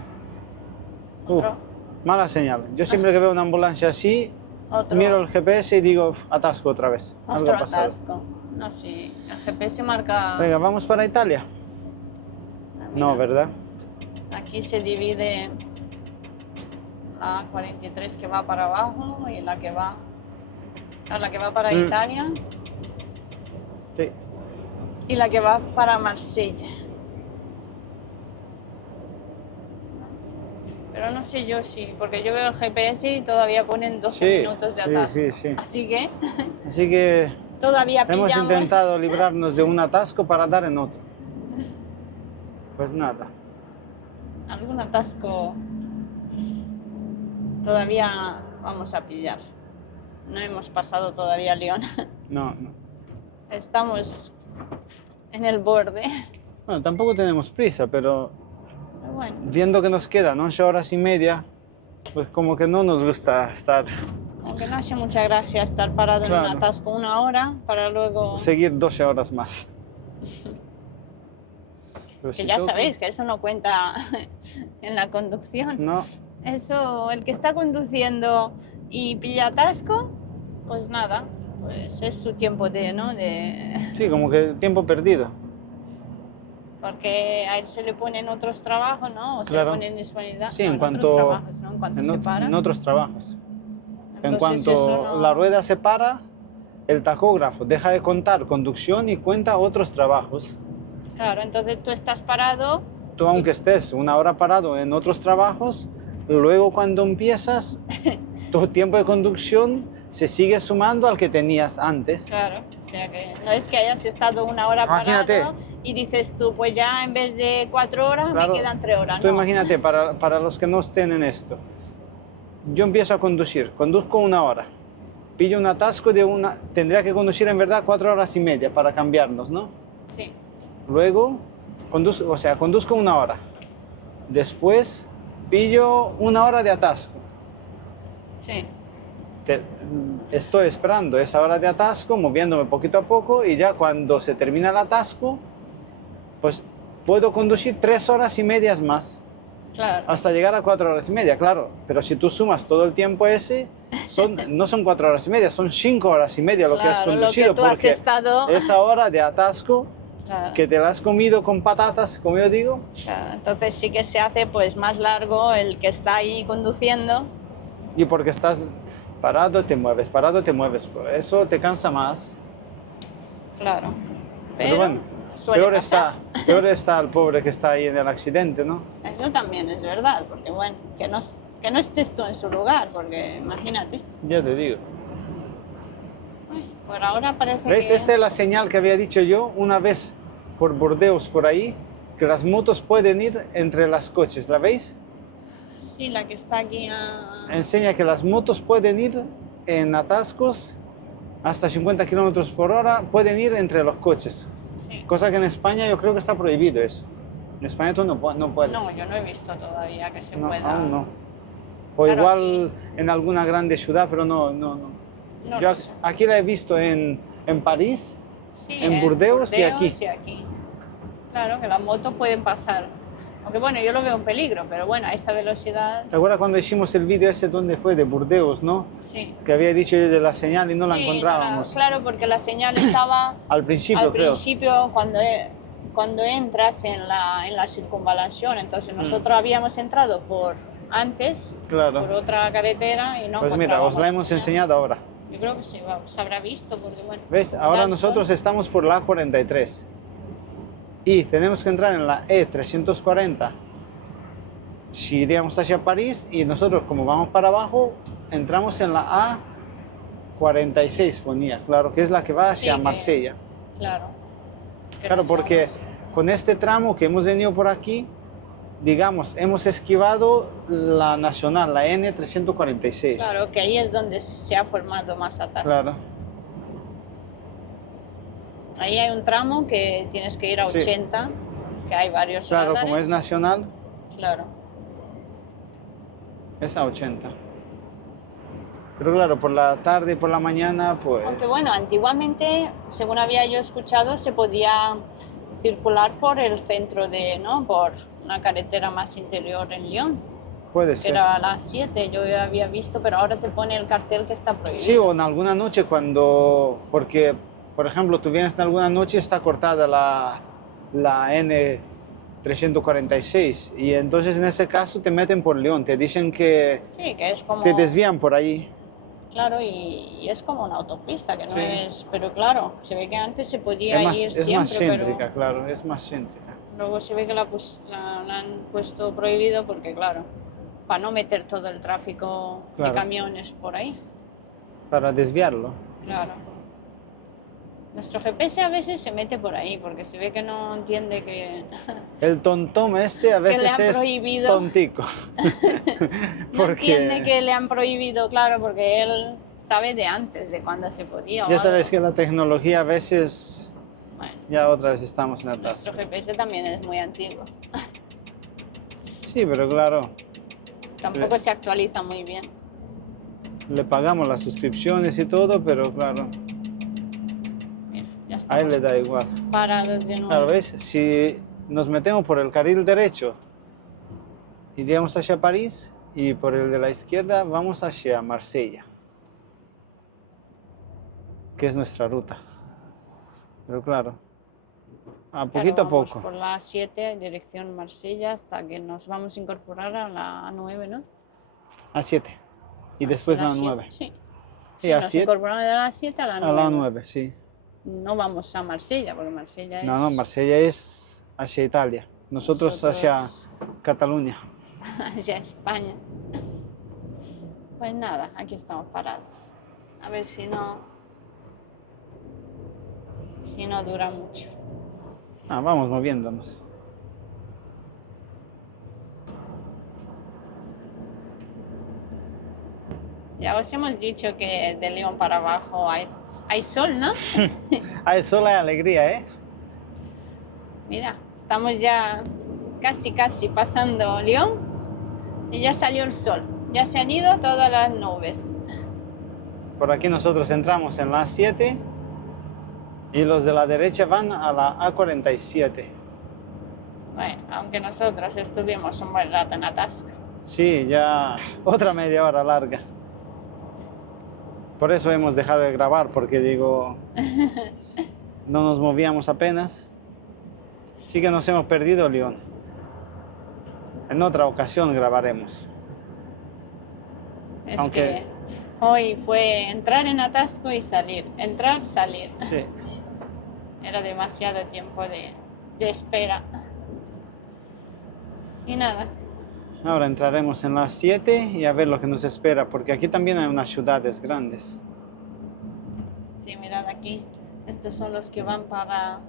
Uf, Otro. mala señal. Yo siempre que veo una ambulancia así, Otro, miro el GPS y digo, "Uf, atasco otra vez. Algo otro ha pasado". atasco. No, sí, el GPS marca... Venga, ¿vamos para Italia? Ah, No, mira, ¿verdad? aquí se divide la 43 que va para abajo y la que va para Italia Sí. y la que va para Marsella. Pero no sé yo si, porque yo veo el GPS y todavía ponen 12 Sí, minutos de sí, atasco. sí, sí. Así que Así que todavía hemos pillamos intentado librarnos de un atasco para dar en otro. Pues nada. algún atasco. Todavía vamos a pillar. No hemos pasado todavía Lyon. No, no. Estamos en el borde. Bueno, tampoco tenemos prisa, pero Pero bueno, viendo que nos quedan 8 horas y media, pues como que no nos gusta estar, aunque no hace mucha gracia estar parado en Claro. un atasco 1 hora para luego... seguir 12 horas más. Pero Que si ya toca- sabéis que eso no cuenta en la conducción. No, Eso, el que está conduciendo y pilla atasco, pues nada, pues es su tiempo de, ¿no? De... sí, como que tiempo perdido. Porque a él se le ponen otros trabajos, ¿no? O se le Claro. ponen disponibilidad. Sí, no, en otros cuanto- trabajos, ¿no? En cuanto En, se ot- para. en otros trabajos. En Entonces cuanto eso no- la rueda se para, el tacógrafo deja de contar conducción y cuenta otros trabajos. Claro, entonces tú estás parado, Tú, aunque estés 1 hora parado en otros trabajos, luego cuando empiezas, tu tiempo de conducción se sigue sumando al que tenías antes. claro. O sea que no es que hayas estado 1 hora Imagínate. parado y dices tú, pues ya en vez de 4 horas Claro, me quedan 3 horas. Tú No. imagínate, para los que no estén en esto, yo empiezo a conducir, conduzco 1 hora, pillo un atasco tendría que conducir en verdad 4 horas y media para cambiarnos, ¿no? Sí, Luego, conduzco 1 hora, después pillo 1 hora de atasco. sí. Estoy esperando esa hora de atasco, moviéndome poquito a poco y ya cuando se termina el atasco, pues puedo conducir 3 horas y medias más. Claro. Hasta llegar a 4 horas y media, claro. Pero si tú sumas todo el tiempo ese, no son 4 horas y media, son 5 horas y media lo que has Claro, lo conducido. que tú has porque estado... esa hora de atasco Claro, que te la has comido con patatas, como yo digo, claro. Entonces sí que se hace pues más largo el que está ahí conduciendo. y porque estás parado te mueves, por eso te cansa más. Claro. Pero bueno, suele pasar. peor está el pobre que está ahí en el accidente, ¿no? Eso también es verdad, porque bueno, que no estés tú en su lugar, porque imagínate. Ya te digo. Ay, por ahora parece ¿Ves? que... Esta es la señal que había dicho yo una vez por Burdeos, por ahí, que las motos pueden ir entre las coches. ¿La veis? Sí, la que está aquí Enseña que las motos pueden ir en atascos hasta 50 kilómetros por hora, pueden ir entre los coches. Sí. Cosa que en España yo creo que está prohibido eso. En España tú no puedes. No, yo no he visto todavía que se No, pueda... aún no. O Claro, igual en alguna grande ciudad, pero no. No Yo lo sé. aquí la he visto en París, Sí, en Burdeos y aquí. Claro, que las motos pueden pasar. Aunque bueno, yo lo veo un peligro, pero bueno, a esa velocidad, ¿Te acuerdas cuando hicimos el vídeo ese donde fue de Burdeos, no? sí. Que había dicho yo de la señal y no la Sí, encontrábamos. claro, porque la señal estaba Al principio, al creo. principio cuando entras en la circunvalación. Entonces nosotros habíamos entrado por antes, Claro. por otra carretera y no Pues mira, encontrábamos os la hemos señal. enseñado ahora. Yo creo que sí, se habrá visto porque bueno. ¿Ves? Ahora da el nosotros sol. estamos por la A43 y tenemos que entrar en la E340 si iríamos hacia París, y nosotros como vamos para abajo entramos en la A46, ponía, claro, que es la que va hacia Sí, que- Marsella. Claro. Que Claro, nos porque vamos. con este tramo que hemos venido por aquí, digamos, hemos esquivado la nacional, la N346. Claro, que ahí es donde se ha formado más atasco. Claro. Ahí hay un tramo que tienes que ir a Sí. 80, que hay varios Claro, como radares. es nacional, Claro. es a 80. Pero claro, por la tarde y por la mañana, pues... Aunque bueno, antiguamente, según había yo escuchado, se podía circular por el centro de, ¿no? Por una carretera más interior en Lyon, Puede que ser. era a las 7, yo ya había visto, pero ahora te pone el cartel que está prohibido. Sí, o en alguna noche cuando... Porque, por ejemplo, tú vienes en alguna noche, está cortada la N346 y entonces en ese caso te meten por Lyon, te dicen que Sí, que es como... te desvían por ahí. Claro, y es como una autopista, que no Sí. es... Pero claro, se ve que antes se podía ir Es más siempre, céntrica, pero claro, es más céntrica. luego se ve que la han puesto prohibido porque, claro, para no meter todo el tráfico Claro. de camiones por ahí. Para desviarlo. Claro. Nuestro GPS a veces se mete por ahí porque se ve que no entiende que El tontón este a le veces han es prohibido. tontico. no entiende que le han prohibido, claro, porque él sabe de antes, de cuando se podía. o Ya algo. sabes que la tecnología a veces, Bueno, ya otra vez estamos en nuestro atasco. GPS también es muy antiguo. Sí, pero claro, Tampoco se actualiza muy bien. le pagamos las suscripciones y todo, pero claro, Mira, ya a estamos él le da igual. parados de nuevo. Claro, ¿ves? Si nos metemos por el carril derecho, iríamos hacia París, y por el de la izquierda vamos hacia Marsella, que es nuestra ruta. Pero claro, a Claro, poquito a vamos poco. por la 7, dirección Marsella, hasta que nos vamos a incorporar a la 9, ¿no? A 7. Y después a la 7, 9. Sí. Sí, Sí, a nos 7. incorporamos de la 7 a la 9. A la 9, sí. No vamos a Marsella, porque Marsella es... No, Marsella es hacia Italia. Nosotros hacia Cataluña. hacia España. Pues nada, aquí estamos parados. A ver si no dura mucho. Ah, vamos moviéndonos. Ya os hemos dicho que de León para abajo hay sol, ¿no? Hay sol, hay alegría, ¿eh? Mira, estamos ya casi pasando León y ya salió el sol. Ya se han ido todas las nubes. Por aquí nosotros entramos en la 7 y los de la derecha van a la A47. Bueno, aunque nosotros estuvimos un buen rato en atasco. Sí, ya otra media hora larga. Por eso hemos dejado de grabar, porque digo, no nos movíamos apenas. Sí que nos hemos perdido, León. En otra ocasión grabaremos. Es Aunque- que hoy fue entrar en atasco y salir, entrar, salir. Sí. Era demasiado tiempo de espera. Y nada, Ahora entraremos en las 7 y a ver lo que nos espera, porque aquí también hay unas ciudades grandes. sí, mirad aquí. Estos son los que van para...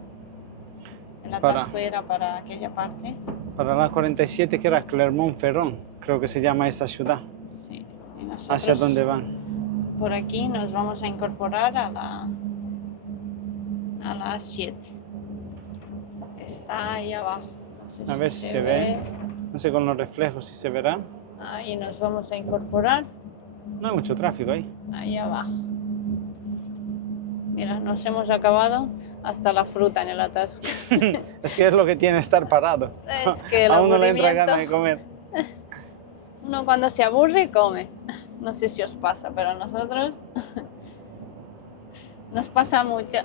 El Para- atasco era para aquella parte. Para la 47, que era Clermont-Ferrand, creo que se llama esa ciudad. Sí. Y nosotros ¿Hacia dónde van? por aquí nos vamos a incorporar a la 7. Está ahí abajo. No sé A si ver si se ve. No sé con los reflejos si se verá. Ahí nos vamos a incorporar. No hay mucho tráfico ahí. Ahí abajo. Mira, nos hemos acabado hasta la fruta en el atasco. Es que es lo que tiene estar parado. Es que el A uno le entra aburrimiento, ganas de comer. uno cuando se aburre come. No sé si os pasa, pero a nosotros nos pasa mucho.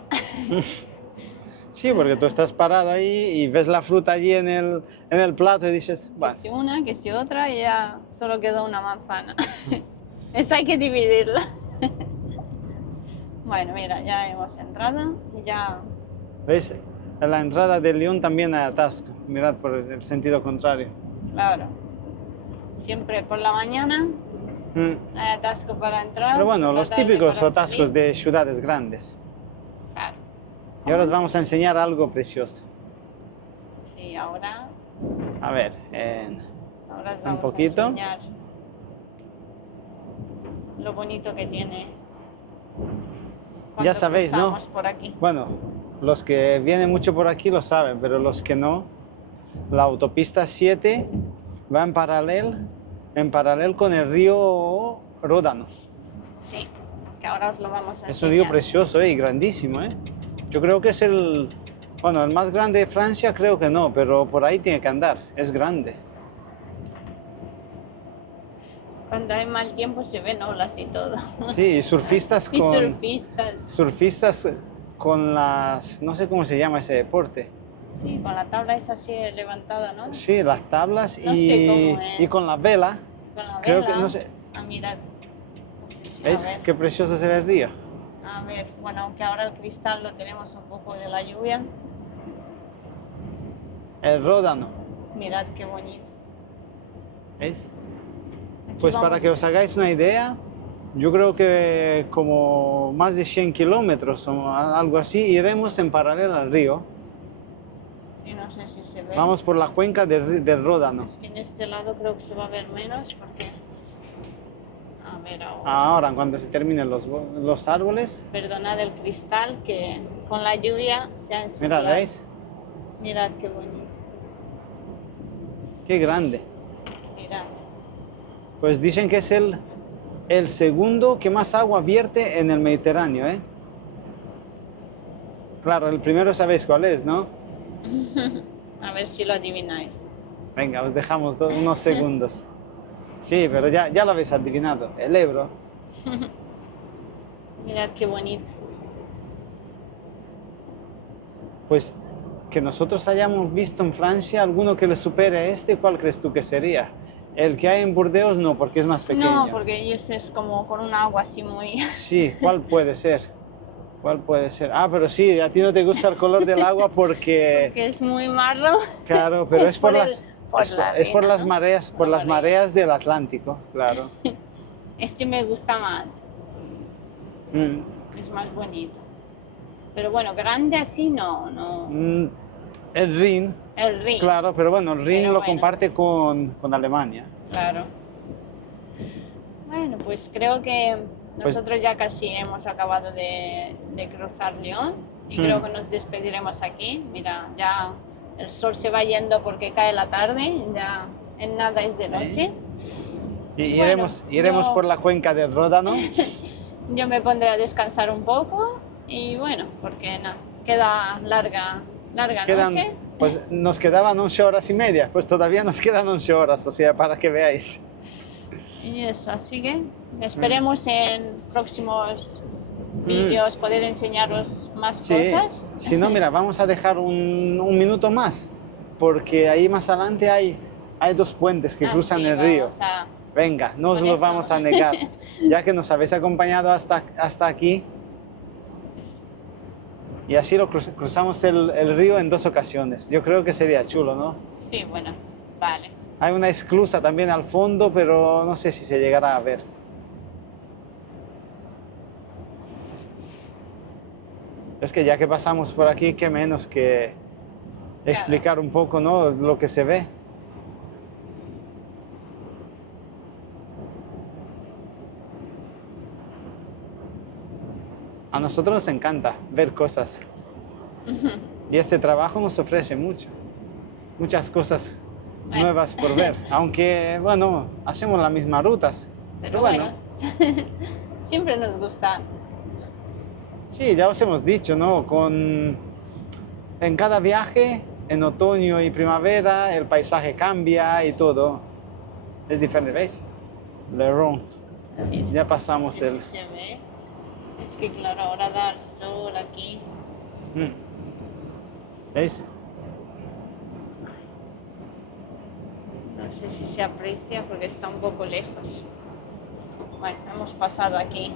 Sí, porque tú estás parado ahí y ves la fruta allí en el plato y dices, Que bueno, si una, que si otra, y ya solo quedó una manzana. Esa hay que dividirla. Bueno, mira, ya hemos entrado y ya... ¿ves? En la entrada de Lyon también hay atasco. Mirad por el sentido contrario. Claro. Siempre por la mañana Mm. hay atasco para entrar. Pero bueno, por la los tarde típicos para atascos salir. de ciudades grandes. Claro. Y ahora os vamos a enseñar algo precioso. Sí, ahora A ver, os un vamos poquito. a enseñar lo bonito que tiene. Cuando sabéis, ¿no? cruzamos por aquí. Bueno, los que vienen mucho por aquí lo saben, pero los que no, la autopista 7 va en paralelo con el río Ródano. Sí, que ahora os lo vamos a Es un enseñar. río precioso y grandísimo, ¿eh? Yo creo que es el más grande de Francia, creo que no, pero por ahí tiene que andar, es grande. Cuando hay mal tiempo se ven olas y todo. Sí, y surfistas Y con, surfistas. con las, no sé cómo se llama ese deporte. Sí, con la tabla es así levantada, ¿no? Sí, las tablas No sé cómo y es. con la vela. Con la Creo vela. que, no sé, Ah, mirad. No sé si, ¿ves? a ver. Qué precioso se ve el río. A ver, bueno, aunque ahora el cristal lo tenemos un poco de la lluvia. El Ródano, Mirad qué bonito. ¿ves? Aquí Pues para vamos- que os hagáis una idea, yo creo que como más de 100 kilómetros o algo así, iremos en paralelo al río. Sí, no sé si se ve. Vamos por la cuenca del Ródano. Es que en este lado creo que se va a ver menos porque... A ver ahora. Ahora, cuando se terminen los árboles, Perdonad el cristal que con la lluvia se ha ensuciado. mirad, ¿veis? Mirad qué bonito. Qué grande. Mirad. Pues dicen que es el segundo que más agua vierte en el Mediterráneo, ¿eh? Claro, el primero sabéis cuál es, ¿no? A ver si lo adivináis. Venga, os dejamos unos segundos. Sí, pero ya lo habéis adivinado, el Ebro. Mirad qué bonito. Pues que nosotros hayamos visto en Francia alguno que le supere a este, ¿cuál crees tú que sería? El que hay en Burdeos no, porque es más pequeño. No, porque ese es como con un agua así muy... Sí, ¿cuál puede ser? ¿Cuál puede ser? Ah, pero sí, a ti no te gusta el color del agua porque... que es muy marrón. Claro, pero es por el- las... por es la es por arena, las ¿no? mareas, por La las marea. mareas del Atlántico, claro. Este me gusta más. Mm, Es más bonito. Pero bueno, grande así no. mm, el Rin, El Rin. claro, pero bueno, el Rin Pero lo bueno. comparte con Alemania. Claro. Bueno, pues creo que Pues- nosotros ya casi hemos acabado de cruzar Lyon y creo que nos despediremos aquí. Mira, ya el sol se va yendo porque cae la tarde, ya en nada es de noche. Y Bueno, iremos yo- por la cuenca del Ródano. Yo me pondré a descansar un poco y bueno, porque no, queda larga noche. Pues nos quedaban 11 horas y media, pues todavía nos quedan 11 horas, o sea, para que veáis. Y eso, así que esperemos en próximos vídeos poder enseñaros más Sí, cosas. si no, mira, vamos a dejar un minuto más, porque ahí más adelante hay dos puentes que cruzan Así el río. vamos a- Venga, no os Con los eso. vamos a negar, ya que nos habéis acompañado hasta aquí. Y así lo cruzamos el río en 2 ocasiones. Yo creo que sería chulo, ¿no? Sí, bueno, vale. Hay una esclusa también al fondo, pero no sé si se llegará a ver. Es que ya que pasamos por aquí, qué menos que explicar un poco, ¿no?, lo que se ve. A nosotros nos encanta ver cosas. Y este trabajo nos ofrece muchas cosas Bueno. nuevas por ver. Aunque, bueno, hacemos las mismas rutas. Pero bueno, siempre nos gusta. Sí, ya os hemos dicho, ¿no? Con en cada viaje, en otoño y primavera, el paisaje cambia y todo. Es diferente, ¿veis? Le Ron. Mira, Ya no pasamos sé el... si se ve. Es que claro, ahora da el sol aquí. ¿Veis? No sé si se aprecia porque está un poco lejos. Bueno, hemos pasado aquí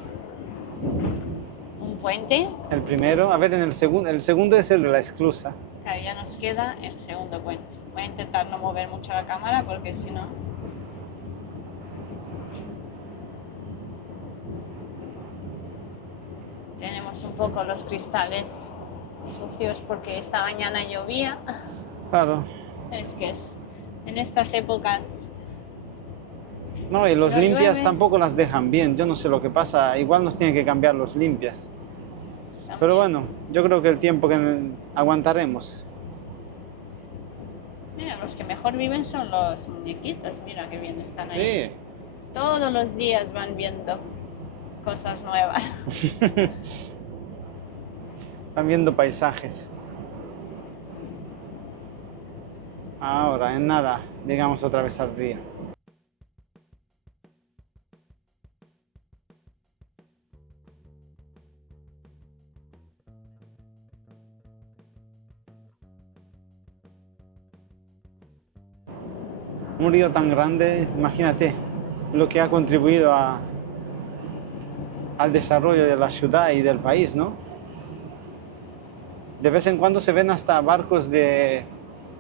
un puente. El primero, a ver, el segundo es el de la esclusa. Claro, ya nos queda el segundo puente. Voy a intentar no mover mucho la cámara porque si no... Tenemos un poco los cristales sucios porque esta mañana llovía. Claro. Es que es en estas épocas. No, y Si los no limpias llueve, tampoco las dejan bien. Yo no sé lo que pasa. Igual nos tienen que cambiar los limpias. también. Pero bueno, yo creo que el tiempo que aguantaremos. Mira, los que mejor viven son los muñequitos. Mira qué bien están ahí. Sí. Todos los días van viendo cosas nuevas. Van viendo paisajes. Ahora, en nada, llegamos otra vez al río. Un río tan grande, imagínate lo que ha contribuido al desarrollo de la ciudad y del país, ¿no? De vez en cuando se ven hasta barcos de,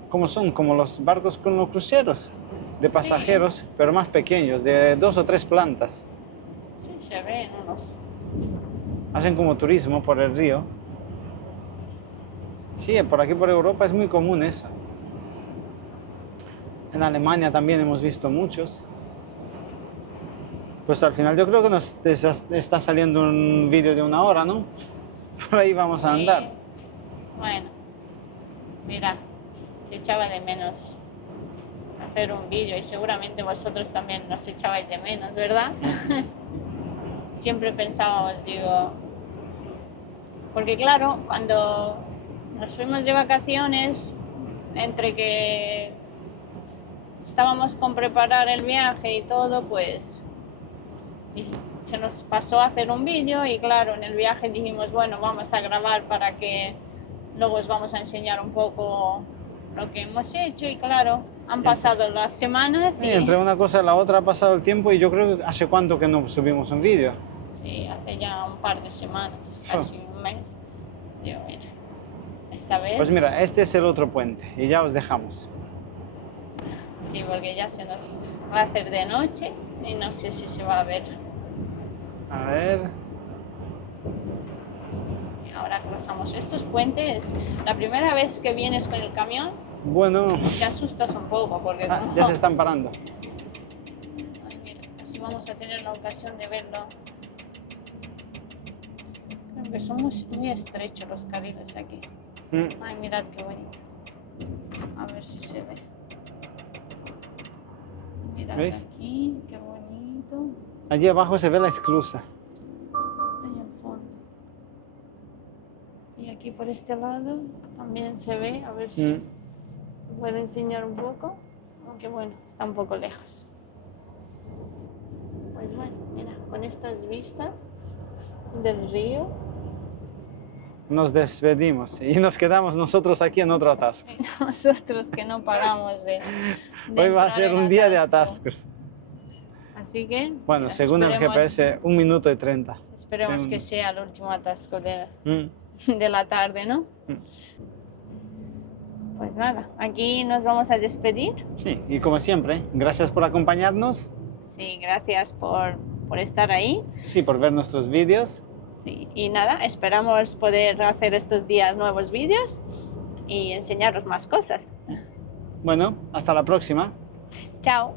¿cómo son? Como los barcos con los cruceros, de pasajeros, pero más pequeños, de 2 o 3 plantas. Sí, se ven unos. Hacen como turismo por el río. Sí, por aquí por Europa es muy común eso. En Alemania también hemos visto muchos. Pues al final yo creo que nos está saliendo un vídeo de 1 hora, ¿no? Por ahí vamos a andar. Sí. Bueno, mira, se echaba de menos hacer un vídeo y seguramente vosotros también nos echabais de menos, ¿verdad? Siempre pensábamos, digo, porque claro, cuando nos fuimos de vacaciones, entre que estábamos con preparar el viaje y todo, pues se nos pasó a hacer un vídeo y claro, en el viaje dijimos, bueno, vamos a grabar para que luego os vamos a enseñar un poco lo que hemos hecho y claro, han pasado las semanas y... Sí, entre una cosa y la otra ha pasado el tiempo y yo creo que hace cuánto que no subimos un vídeo. Sí, hace ya un par de semanas, casi un mes. Digo, mira, esta vez... Pues mira, este es el otro puente y ya os dejamos. Sí, porque ya se nos va a hacer de noche y no sé si se va a ver. A ver... Y ahora cruzamos estos puentes. La primera vez que vienes con el camión Bueno... te asustas un poco porque como... ya se están parando. Ay, mira, así vamos a tener la ocasión de verlo. Creo que son muy estrechos los carriles aquí. Ay, mirad qué bonito. A ver si se ve. Mirad ¿Veis? aquí, qué bonito. Allí abajo se ve la esclusa. Ahí al fondo. Y aquí por este lado también se ve, a ver si puedo enseñar un poco. Aunque bueno, está un poco lejos. Pues bueno, mira, con estas vistas del río. Nos despedimos y nos quedamos nosotros aquí en otro atasco. Nosotros que no paramos de Hoy va a entrar ser en un día de atasco. atascos. Así que, Bueno, mira, según el esperemos- GPS, 1 minuto y 30. Esperemos Según- que sea el último atasco de Mm. la tarde, ¿no? Pues nada, aquí nos vamos a despedir. Sí, y como siempre, gracias por acompañarnos, Sí, gracias por estar ahí. sí, por ver nuestros vídeos. Sí, y nada, esperamos poder hacer estos días nuevos vídeos y enseñaros más cosas. Bueno, hasta la próxima. Chao.